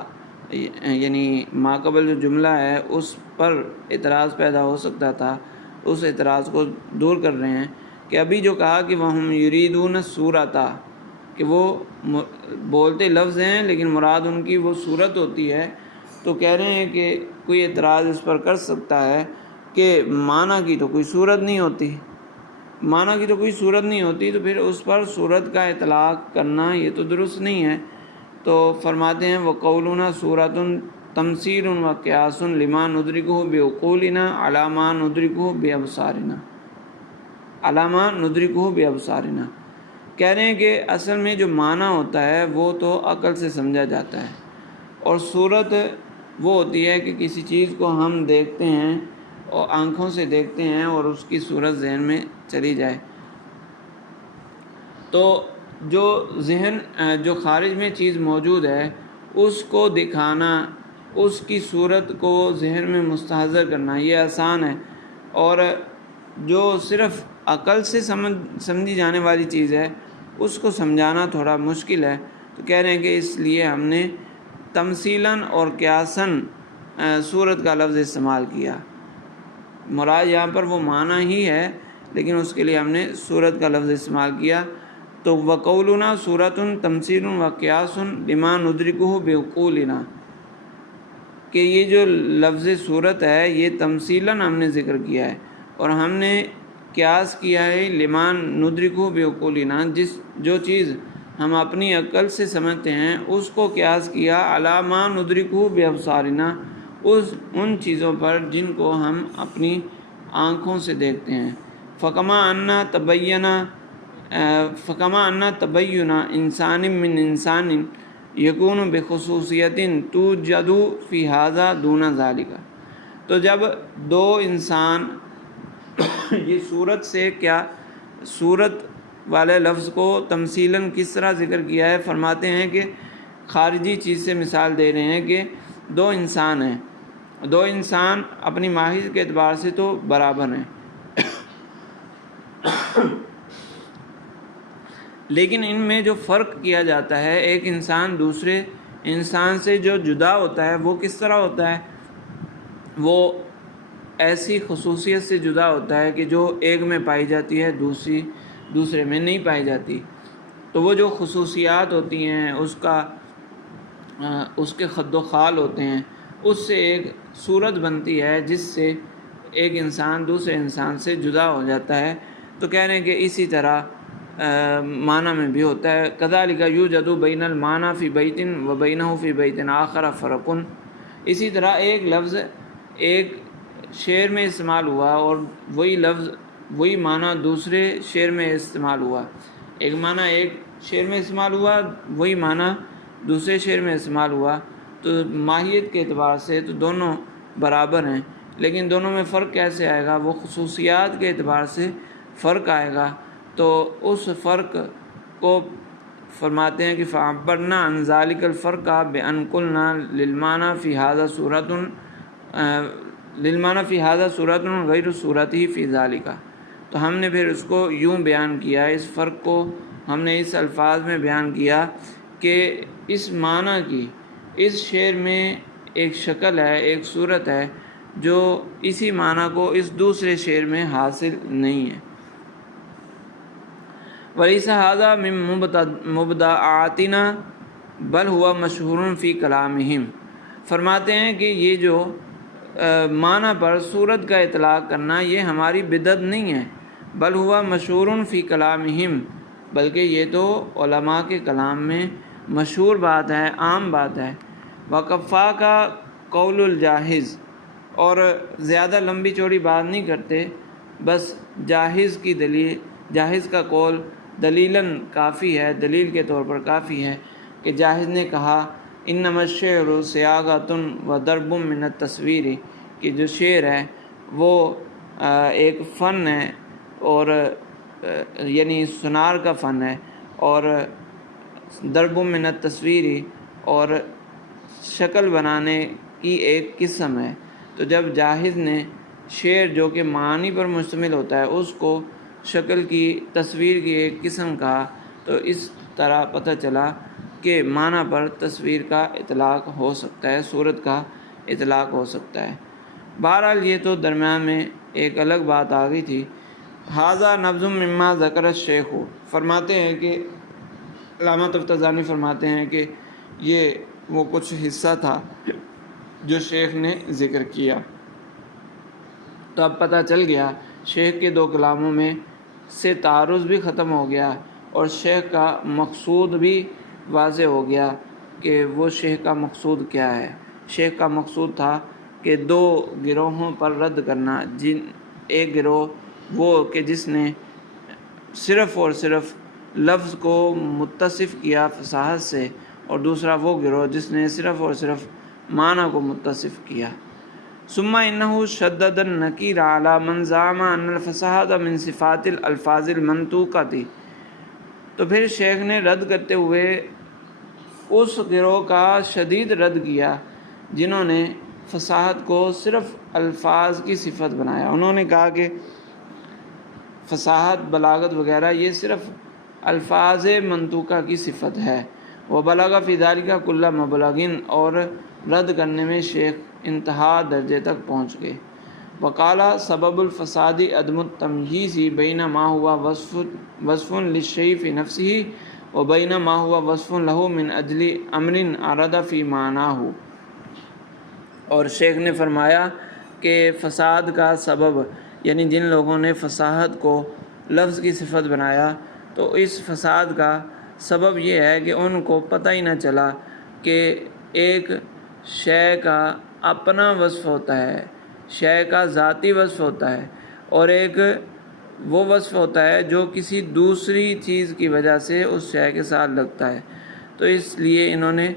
یعنی ماقبل جو جملہ ہے اس پر اعتراض پیدا ہو سکتا تھا، اس اعتراض کو دور کر رہے ہیں کہ ابھی جو کہا کہ وہم یریدون الصورۃ، کہ وہ بولتے لفظ ہیں لیکن مراد ان کی وہ صورت ہوتی ہے، تو کہہ رہے ہیں کہ کوئی اعتراض اس پر کر سکتا ہے کہ معنی کی تو کوئی صورت نہیں ہوتی، معنی کی تو کوئی صورت نہیں ہوتی، تو پھر اس پر صورت کا اطلاق کرنا یہ تو درست نہیں ہے۔ تو فرماتے ہیں وقولنا صورۃ تمثیل وقیاس لما ندرکہ بعقولنا علی ما ندرکہ بابصارنا، علی ما ندرکہ بابصارنا، کہہ رہے ہیں کہ اصل میں جو معنی ہوتا ہے وہ تو عقل سے سمجھا جاتا ہے، اور صورت وہ ہوتی ہے کہ کسی چیز کو ہم دیکھتے ہیں اور آنکھوں سے دیکھتے ہیں اور اس کی صورت ذہن میں چلی جائے، تو جو ذہن جو خارج میں چیز موجود ہے اس کو دکھانا، اس کی صورت کو ذہن میں مستحضر کرنا یہ آسان ہے، اور جو صرف عقل سے سمجھی جانے والی چیز ہے اس کو سمجھانا تھوڑا مشکل ہے۔ تو کہہ رہے ہیں کہ اس لیے ہم نے تمثیلاً اور قیاساً صورت کا لفظ استعمال کیا، مراد یہاں پر وہ معنی ہی ہے لیکن اس کے لیے ہم نے صورت کا لفظ استعمال کیا۔ تو وقولنا صورۃ تمثیل وقیاس لما ندرکہ بعقولنا، کہ یہ جو لفظ صورت ہے یہ تمثیلاً ہم نے ذکر کیا ہے اور ہم نے قیاس کیا ہے لما ندرکہ بعقولنا، جو چیز ہم اپنی عقل سے سمجھتے ہیں اس کو قیاس کیا علی ما ندرکہ بابصارنا، ان چیزوں پر جن کو ہم اپنی آنکھوں سے دیکھتے ہیں۔ فکما ان تبین انسان من انسان یکون بخصوصیت توجد فی ھذا دون ذالک، تو جب دو انسان یہ صورت سے کیا، صورت والے لفظ کو تمثیلاً کس طرح ذکر کیا ہے، فرماتے ہیں کہ خارجی چیز سے مثال دے رہے ہیں کہ دو انسان ہیں، دو انسان اپنی ماہیت کے اعتبار سے تو برابر ہیں لیکن ان میں جو فرق کیا جاتا ہے، ایک انسان دوسرے انسان سے جو جدا ہوتا ہے وہ کس طرح ہوتا ہے، وہ ایسی خصوصیت سے جدا ہوتا ہے کہ جو ایک میں پائی جاتی ہے دوسرے میں نہیں پائی جاتی۔ تو وہ جو خصوصیات ہوتی ہیں اس کے خد و خال ہوتے ہیں، اس سے ایک صورت بنتی ہے جس سے ایک انسان دوسرے انسان سے جدا ہو جاتا ہے۔ تو کہہ رہے ہیں کہ اسی طرح معنی میں بھی ہوتا ہے، کذالک یوجد بین المعنی فی بیت و بینہ فی بیت آخر فرق، اسی طرح ایک لفظ ایک شعر میں استعمال ہوا اور وہی لفظ وہی معنی دوسرے شعر میں استعمال ہوا، ایک معنی ایک شعر میں استعمال ہوا، وہی معنی دوسرے شعر میں استعمال ہوا، تو ماہیت کے اعتبار سے تو دونوں برابر ہیں، لیکن دونوں میں فرق کیسے آئے گا، وہ خصوصیات کے اعتبار سے فرق آئے گا۔ تو اس فرق کو فرماتے ہیں کہ فعبرنا عن ذلک الفرق بان قلنا للمعنی فی ھذا صورت غیر صورتہ فی ذلک، تو ہم نے پھر اس کو یوں بیان کیا، اس فرق کو ہم نے اس الفاظ میں بیان کیا کہ اس معنی کی اس شعر میں ایک شکل ہے، ایک صورت ہے جو اسی معنی کو اس دوسرے شعر میں حاصل نہیں ہے۔ وَلَيْسَ هَذَا مِن مُبْدَعَاتِنَا بل ہوا مشہور فی کلامہم، فرماتے ہیں کہ یہ جو معنی پر صورت کا اطلاق کرنا یہ ہماری بدعت نہیں ہے، بل ہوا مشہور فی کلامہم، بلکہ یہ تو علماء کے کلام میں مشہور بات ہے، عام بات ہے۔ وقفا کا قول الجاہز، اور زیادہ لمبی چوڑی بات نہیں کرتے، بس جاہز کی دلیل، جاہز کا قول دلیلاً کافی ہے، دلیل کے طور پر کافی ہے کہ جاہز نے کہا انما الشعر صیاغۃ و ضرب من التصویر، کہ جو شعر ہے وہ ایک فن ہے، اور یعنی سنار کا فن ہے، اور ضرب من التصویر، اور شکل بنانے کی ایک قسم ہے۔ تو جب جاہز نے شعر جو کہ معانی پر مشتمل ہوتا ہے اس کو شکل کی، تصویر کی ایک قسم کہا، تو اس طرح پتہ چلا کہ معنی پر تصویر کا اطلاق ہو سکتا ہے، صورت کا اطلاق ہو سکتا ہے۔ بہرحال یہ تو درمیان میں ایک الگ بات آ گئی تھی۔ ھذا نبذ مما ذکر الشیخ، فرماتے ہیں کہ علامہ تفتزانی فرماتے ہیں کہ یہ وہ کچھ حصہ تھا جو شیخ نے ذکر کیا۔ تو اب پتہ چل گیا شیخ کے دو کلاموں میں سے تعارض بھی ختم ہو گیا، اور شیخ کا مقصود بھی واضح ہو گیا کہ وہ شیخ کا مقصود کیا ہے۔ شیخ کا مقصود تھا کہ دو گروہوں پر رد کرنا، ایک گروہ وہ کہ جس نے صرف اور صرف لفظ کو متصف کیا فصاحت سے، اور دوسرا وہ گروہ جس نے صرف اور صرف معنی کو متصف کیا۔ ثم انہ شدد النکیر علی من زعم ان الفصاحۃ من صفات الالفاظ المنطوقۃ، تو پھر شیخ نے رد کرتے ہوئے اس گروہ کا شدید رد کیا جنہوں نے فصاحت کو صرف الفاظ کی صفت بنایا۔ انہوں نے کہا کہ فصاحت، بلاغت وغیرہ یہ صرف الفاظ منطوقہ کی صفت ہے۔ وبلغ فی ذلک کل مبلغ، اور رد کرنے میں شیخ انتہا درجے تک پہنچ گئے۔ وقال سبب الفساد عدم التمییز بین ما ہوا وصف للشیء فی نفسہ و بین ما ہوا وصف لہ من اجل امر اراد فی معناہ، اور شیخ نے فرمایا کہ فساد کا سبب، یعنی جن لوگوں نے فصاحت کو لفظ کی صفت بنایا، تو اس فساد کا سبب یہ ہے کہ ان کو پتہ ہی نہ چلا کہ ایک شے کا اپنا وصف ہوتا ہے، شے کا ذاتی وصف ہوتا ہے، اور ایک وہ وصف ہوتا ہے جو کسی دوسری چیز کی وجہ سے اس شے کے ساتھ لگتا ہے۔ تو اس لیے انہوں نے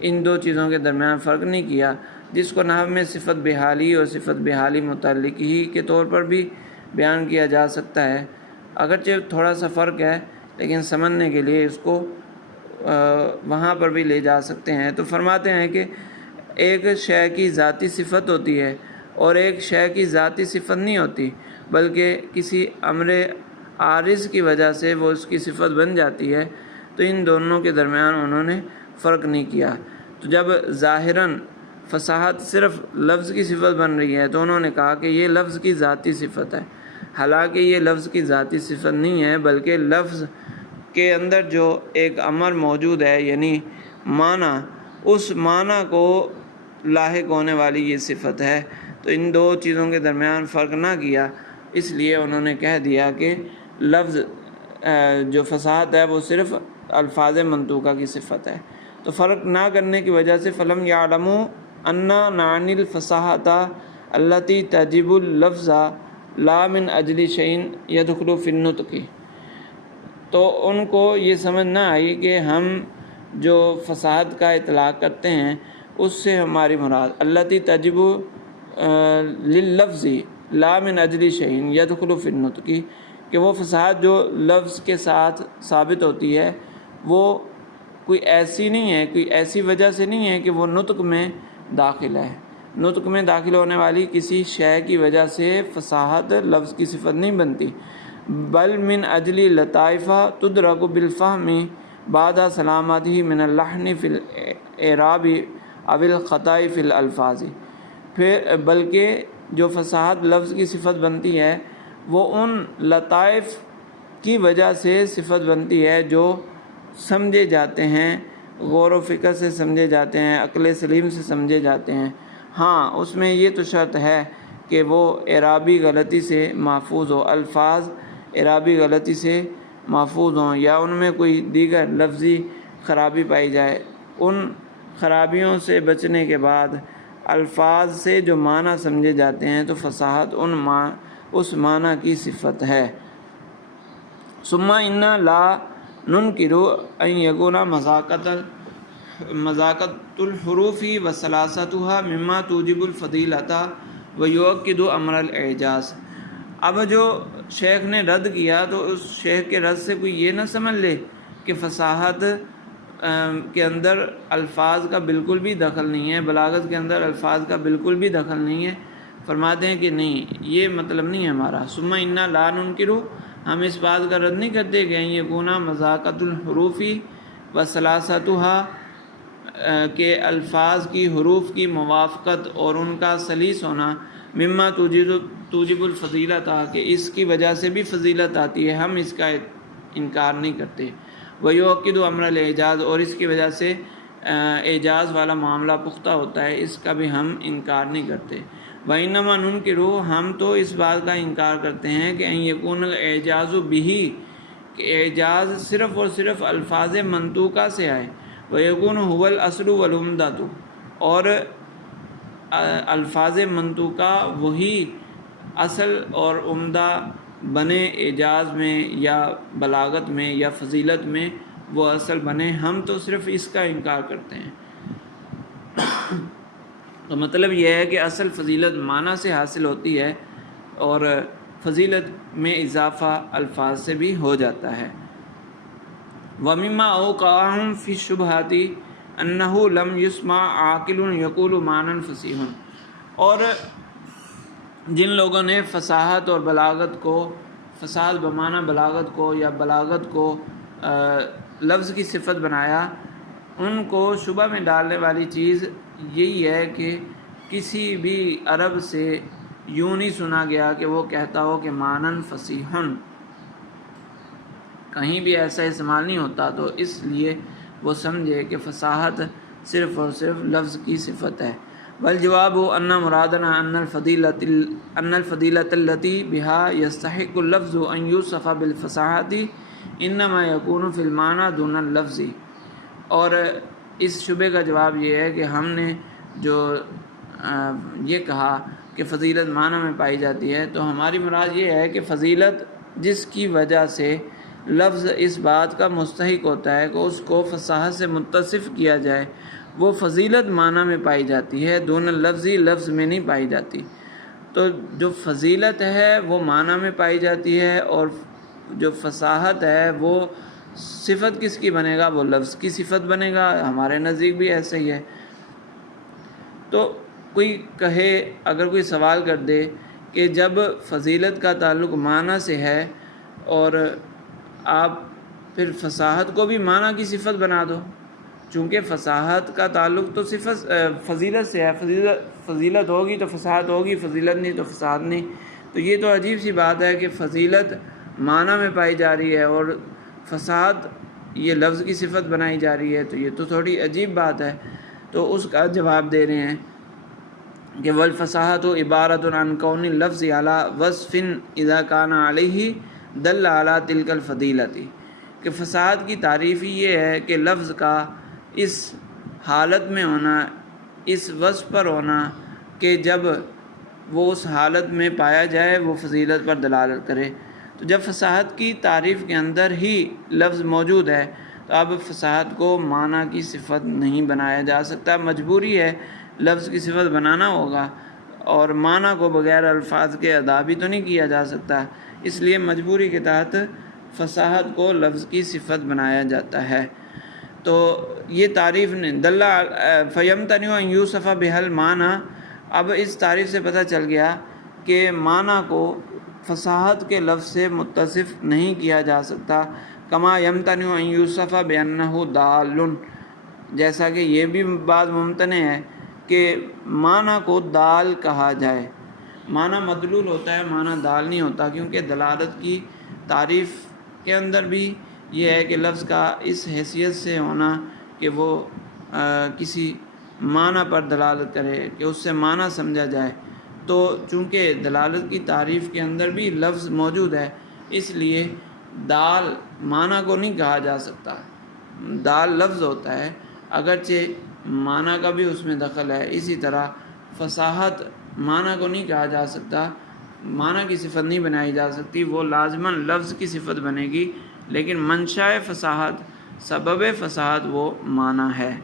ان دو چیزوں کے درمیان فرق نہیں کیا، جس کو نحو میں صفت بحالی اور صفت بحالی متعلق ہی کے طور پر بھی بیان کیا جا سکتا ہے۔ اگرچہ تھوڑا سا فرق ہے، لیکن سمجھنے کے لیے اس کو وہاں پر بھی لے جا سکتے ہیں۔ تو فرماتے ہیں کہ ایک شے کی ذاتی صفت ہوتی ہے، اور ایک شے کی ذاتی صفت نہیں ہوتی، بلکہ کسی امر عارض کی وجہ سے وہ اس کی صفت بن جاتی ہے۔ تو ان دونوں کے درمیان انہوں نے فرق نہیں کیا۔ تو جب ظاہراً فصاحت صرف لفظ کی صفت بن رہی ہے تو انہوں نے کہا کہ یہ لفظ کی ذاتی صفت ہے، حالانکہ یہ لفظ کی ذاتی صفت نہیں ہے، بلکہ لفظ کے اندر جو ایک امر موجود ہے، یعنی معنی، اس معنی کو لاحق ہونے والی یہ صفت ہے۔ تو ان دو چیزوں کے درمیان فرق نہ کیا، اس لیے انہوں نے کہہ دیا کہ لفظ جو فصاحت ہے وہ صرف الفاظ منطوقہ کی صفت ہے۔ تو فرق نہ کرنے کی وجہ سے فلم یعلموا ان نعنی الفصاحۃ التی تجب اللفظ لا من اجل شیء یدخل فی النطق، تو ان کو یہ سمجھ نہ آئی کہ ہم جو فصاحت کا اطلاق کرتے ہیں اس سے ہماری مراد التی تجب لللفظ لا من اجل شیء یدخل فی النطق، کہ وہ فصاحت جو لفظ کے ساتھ ثابت ہوتی ہے وہ کوئی ایسی نہیں ہے، کوئی ایسی وجہ سے نہیں ہے کہ وہ نطق میں داخل ہے۔ نطق میں داخل ہونے والی کسی شے کی وجہ سے فصاحت لفظ کی صفت نہیں بنتی، بل من اجل لطائف تدرک بالفہم بعد سلامته من اللحن فی الاعراب او الخطا فی الالفاظ، پھر بلکہ جو فصاحت لفظ کی صفت بنتی ہے وہ ان لطائف کی وجہ سے صفت بنتی ہے جو سمجھے جاتے ہیں غور و فکر سے سمجھے جاتے ہیں، عقل سلیم سے سمجھے جاتے ہیں۔ ہاں اس میں یہ تو شرط ہے کہ وہ اعرابی غلطی سے محفوظ ہو، الفاظ اعرابی غلطی سے محفوظ ہوں یا ان میں کوئی دیگر لفظی خرابی پائی جائے۔ ان خرابیوں سے بچنے کے بعد الفاظ سے جو معنی سمجھے جاتے ہیں تو فصاحت اس معنی کی صفت ہے۔ ثم انا لا ننکر ان یکون مذاقۃ الحروف وثلاثتها مما توجب الفضیلۃ ویؤکد امر الاعجاز۔ اب جو شیخ نے رد کیا تو اس شیخ کے رد سے کوئی یہ نہ سمجھ لے کہ فصاحت کے اندر الفاظ کا بالکل بھی دخل نہیں ہے، بلاغت کے اندر الفاظ کا بالکل بھی دخل نہیں ہے۔ فرماتے ہیں کہ نہیں، یہ مطلب نہیں ہے ہمارا۔ ثم انا لا ننکر، ہم اس بات کا رد نہیں کرتے کہ یکون مذاقۃ الحروف وثلاثتها کہ الفاظ کی حروف کی موافقت اور ان کا سلیس ہونا مما توجب الفضیلۃ کہ اس کی وجہ سے بھی فضیلت آتی ہے، ہم اس کا انکار نہیں کرتے۔ ویؤکد امر الاعجاز، اور اس کی وجہ سے اعجاز والا معاملہ پختہ ہوتا ہے، اس کا بھی ہم انکار نہیں کرتے۔ وَإِنَّمَا نُنْكِرُ، ہم تو اس بات کا انکار کرتے ہیں کہ ان یکون الاعجاز بہ کہ اعجاز صرف اور صرف الفاظ منطوقہ سے آئے، وَيَكُونُ هُوَ الْأَصْلُ وَالْعُمْدَةُ، اور الفاظ منطوقہ وہی اصل اور عمدہ بنے اعجاز میں یا بلاغت میں یا فضیلت میں وہ اصل بنے، ہم تو صرف اس کا انکار کرتے ہیں۔ تو مطلب یہ ہے کہ اصل فضیلت معنی سے حاصل ہوتی ہے اور فضیلت میں اضافہ الفاظ سے بھی ہو جاتا ہے۔ وَمِمَّا أَوْقَعَهُمْ فِي الشُّبْهَاتِ أَنَّهُ لَمْ يُسْمَعْ عَاقِلٌ يَقُولُ مَعْنًى فَصِيحًا، اور جن لوگوں نے فصاحت اور بلاغت کو، فصاحت بمعنی بلاغت کو یا بلاغت کو لفظ کی صفت بنایا، ان کو شبہ میں ڈالنے والی چیز یہی ہے کہ کسی بھی عرب سے یوں نہیں سنا گیا کہ وہ کہتا ہو کہ معنن فصیحن، کہیں بھی ایسا استعمال نہیں ہوتا، تو اس لیے وہ سمجھے کہ فصاحت صرف اور صرف لفظ کی صفت ہے۔ والجواب ان مرادنا ان الفضیلۃ التي بها يستحق اللفظ ان يوصف بالفصاحة انما يكون في المعنى دون اللفظ، اور اس شبے کا جواب یہ ہے کہ ہم نے جو یہ کہا کہ فضیلت معنی میں پائی جاتی ہے، تو ہماری مراد یہ ہے کہ فضیلت جس کی وجہ سے لفظ اس بات کا مستحق ہوتا ہے کہ اس کو فصاحت سے متصف کیا جائے، وہ فضیلت معنی میں پائی جاتی ہے، دون لفظی، لفظ میں نہیں پائی جاتی۔ تو جو فضیلت ہے وہ معنی میں پائی جاتی ہے، اور جو فصاحت ہے وہ صفت کس کی بنے گا؟ وہ لفظ کی صفت بنے گا۔ ہمارے نزدیک بھی ایسا ہی ہے۔ تو کوئی کہے، اگر کوئی سوال کر دے کہ جب فضیلت کا تعلق معنی سے ہے اور آپ پھر فصاحت کو بھی معنی کی صفت بنا دو، چونکہ فصاحت کا تعلق تو صفت فضیلت سے ہے، فضیلت ہوگی تو فصاحت ہوگی، فضیلت نہیں تو فصاحت نہیں، تو یہ تو عجیب سی بات ہے کہ فضیلت معنی میں پائی جا رہی ہے اور فصاحت یہ لفظ کی صفت بنائی جا رہی ہے، تو یہ تو تھوڑی عجیب بات ہے۔ تو اس کا جواب دے رہے ہیں کہ والفصاحة عبارة عن كون اللفظ على وصف اذا كان عليه دل على تلك الفضیلة، کہ فصاحت کی تعریف ہی یہ ہے کہ لفظ کا اس حالت میں ہونا، اس وصف پر ہونا کہ جب وہ اس حالت میں پایا جائے وہ فضیلت پر دلالت کرے۔ تو جب فصاحت کی تعریف کے اندر ہی لفظ موجود ہے تو اب فصاحت کو معنی کی صفت نہیں بنایا جا سکتا، مجبوری ہے لفظ کی صفت بنانا ہوگا، اور معنی کو بغیر الفاظ کے ادا بھی تو نہیں کیا جا سکتا، اس لیے مجبوری کے تحت فصاحت کو لفظ کی صفت بنایا جاتا ہے۔ تو یہ تعریف نے فیمتنع ان یوصف بها المعنی، اب اس تعریف سے پتہ چل گیا کہ معنی کو فصاحت کے لفظ سے متصف نہیں کیا جا سکتا، کما یمتنع ان یوصف بانہ دال، جیسا کہ یہ بھی بات ممتنع ہے کہ معنی کو دال کہا جائے۔ معنی مدلول ہوتا ہے، معنی دال نہیں ہوتا، کیونکہ دلالت کی تعریف کے اندر بھی یہ ہے کہ لفظ کا اس حیثیت سے ہونا کہ وہ کسی معنی پر دلالت کرے، کہ اس سے معنی سمجھا جائے، تو چونکہ دلالت کی تعریف کے اندر بھی لفظ موجود ہے، اس لیے دال معنی کو نہیں کہا جا سکتا۔ دال لفظ ہوتا ہے، اگرچہ معنی کا بھی اس میں دخل ہے۔ اسی طرح فصاحت معنی کو نہیں کہا جا سکتا، معنی کی صفت نہیں بنائی جا سکتی، وہ لازماً لفظ کی صفت بنے گی، لیکن منشأ فصاحت، سبب فصاحت وہ معنی ہے۔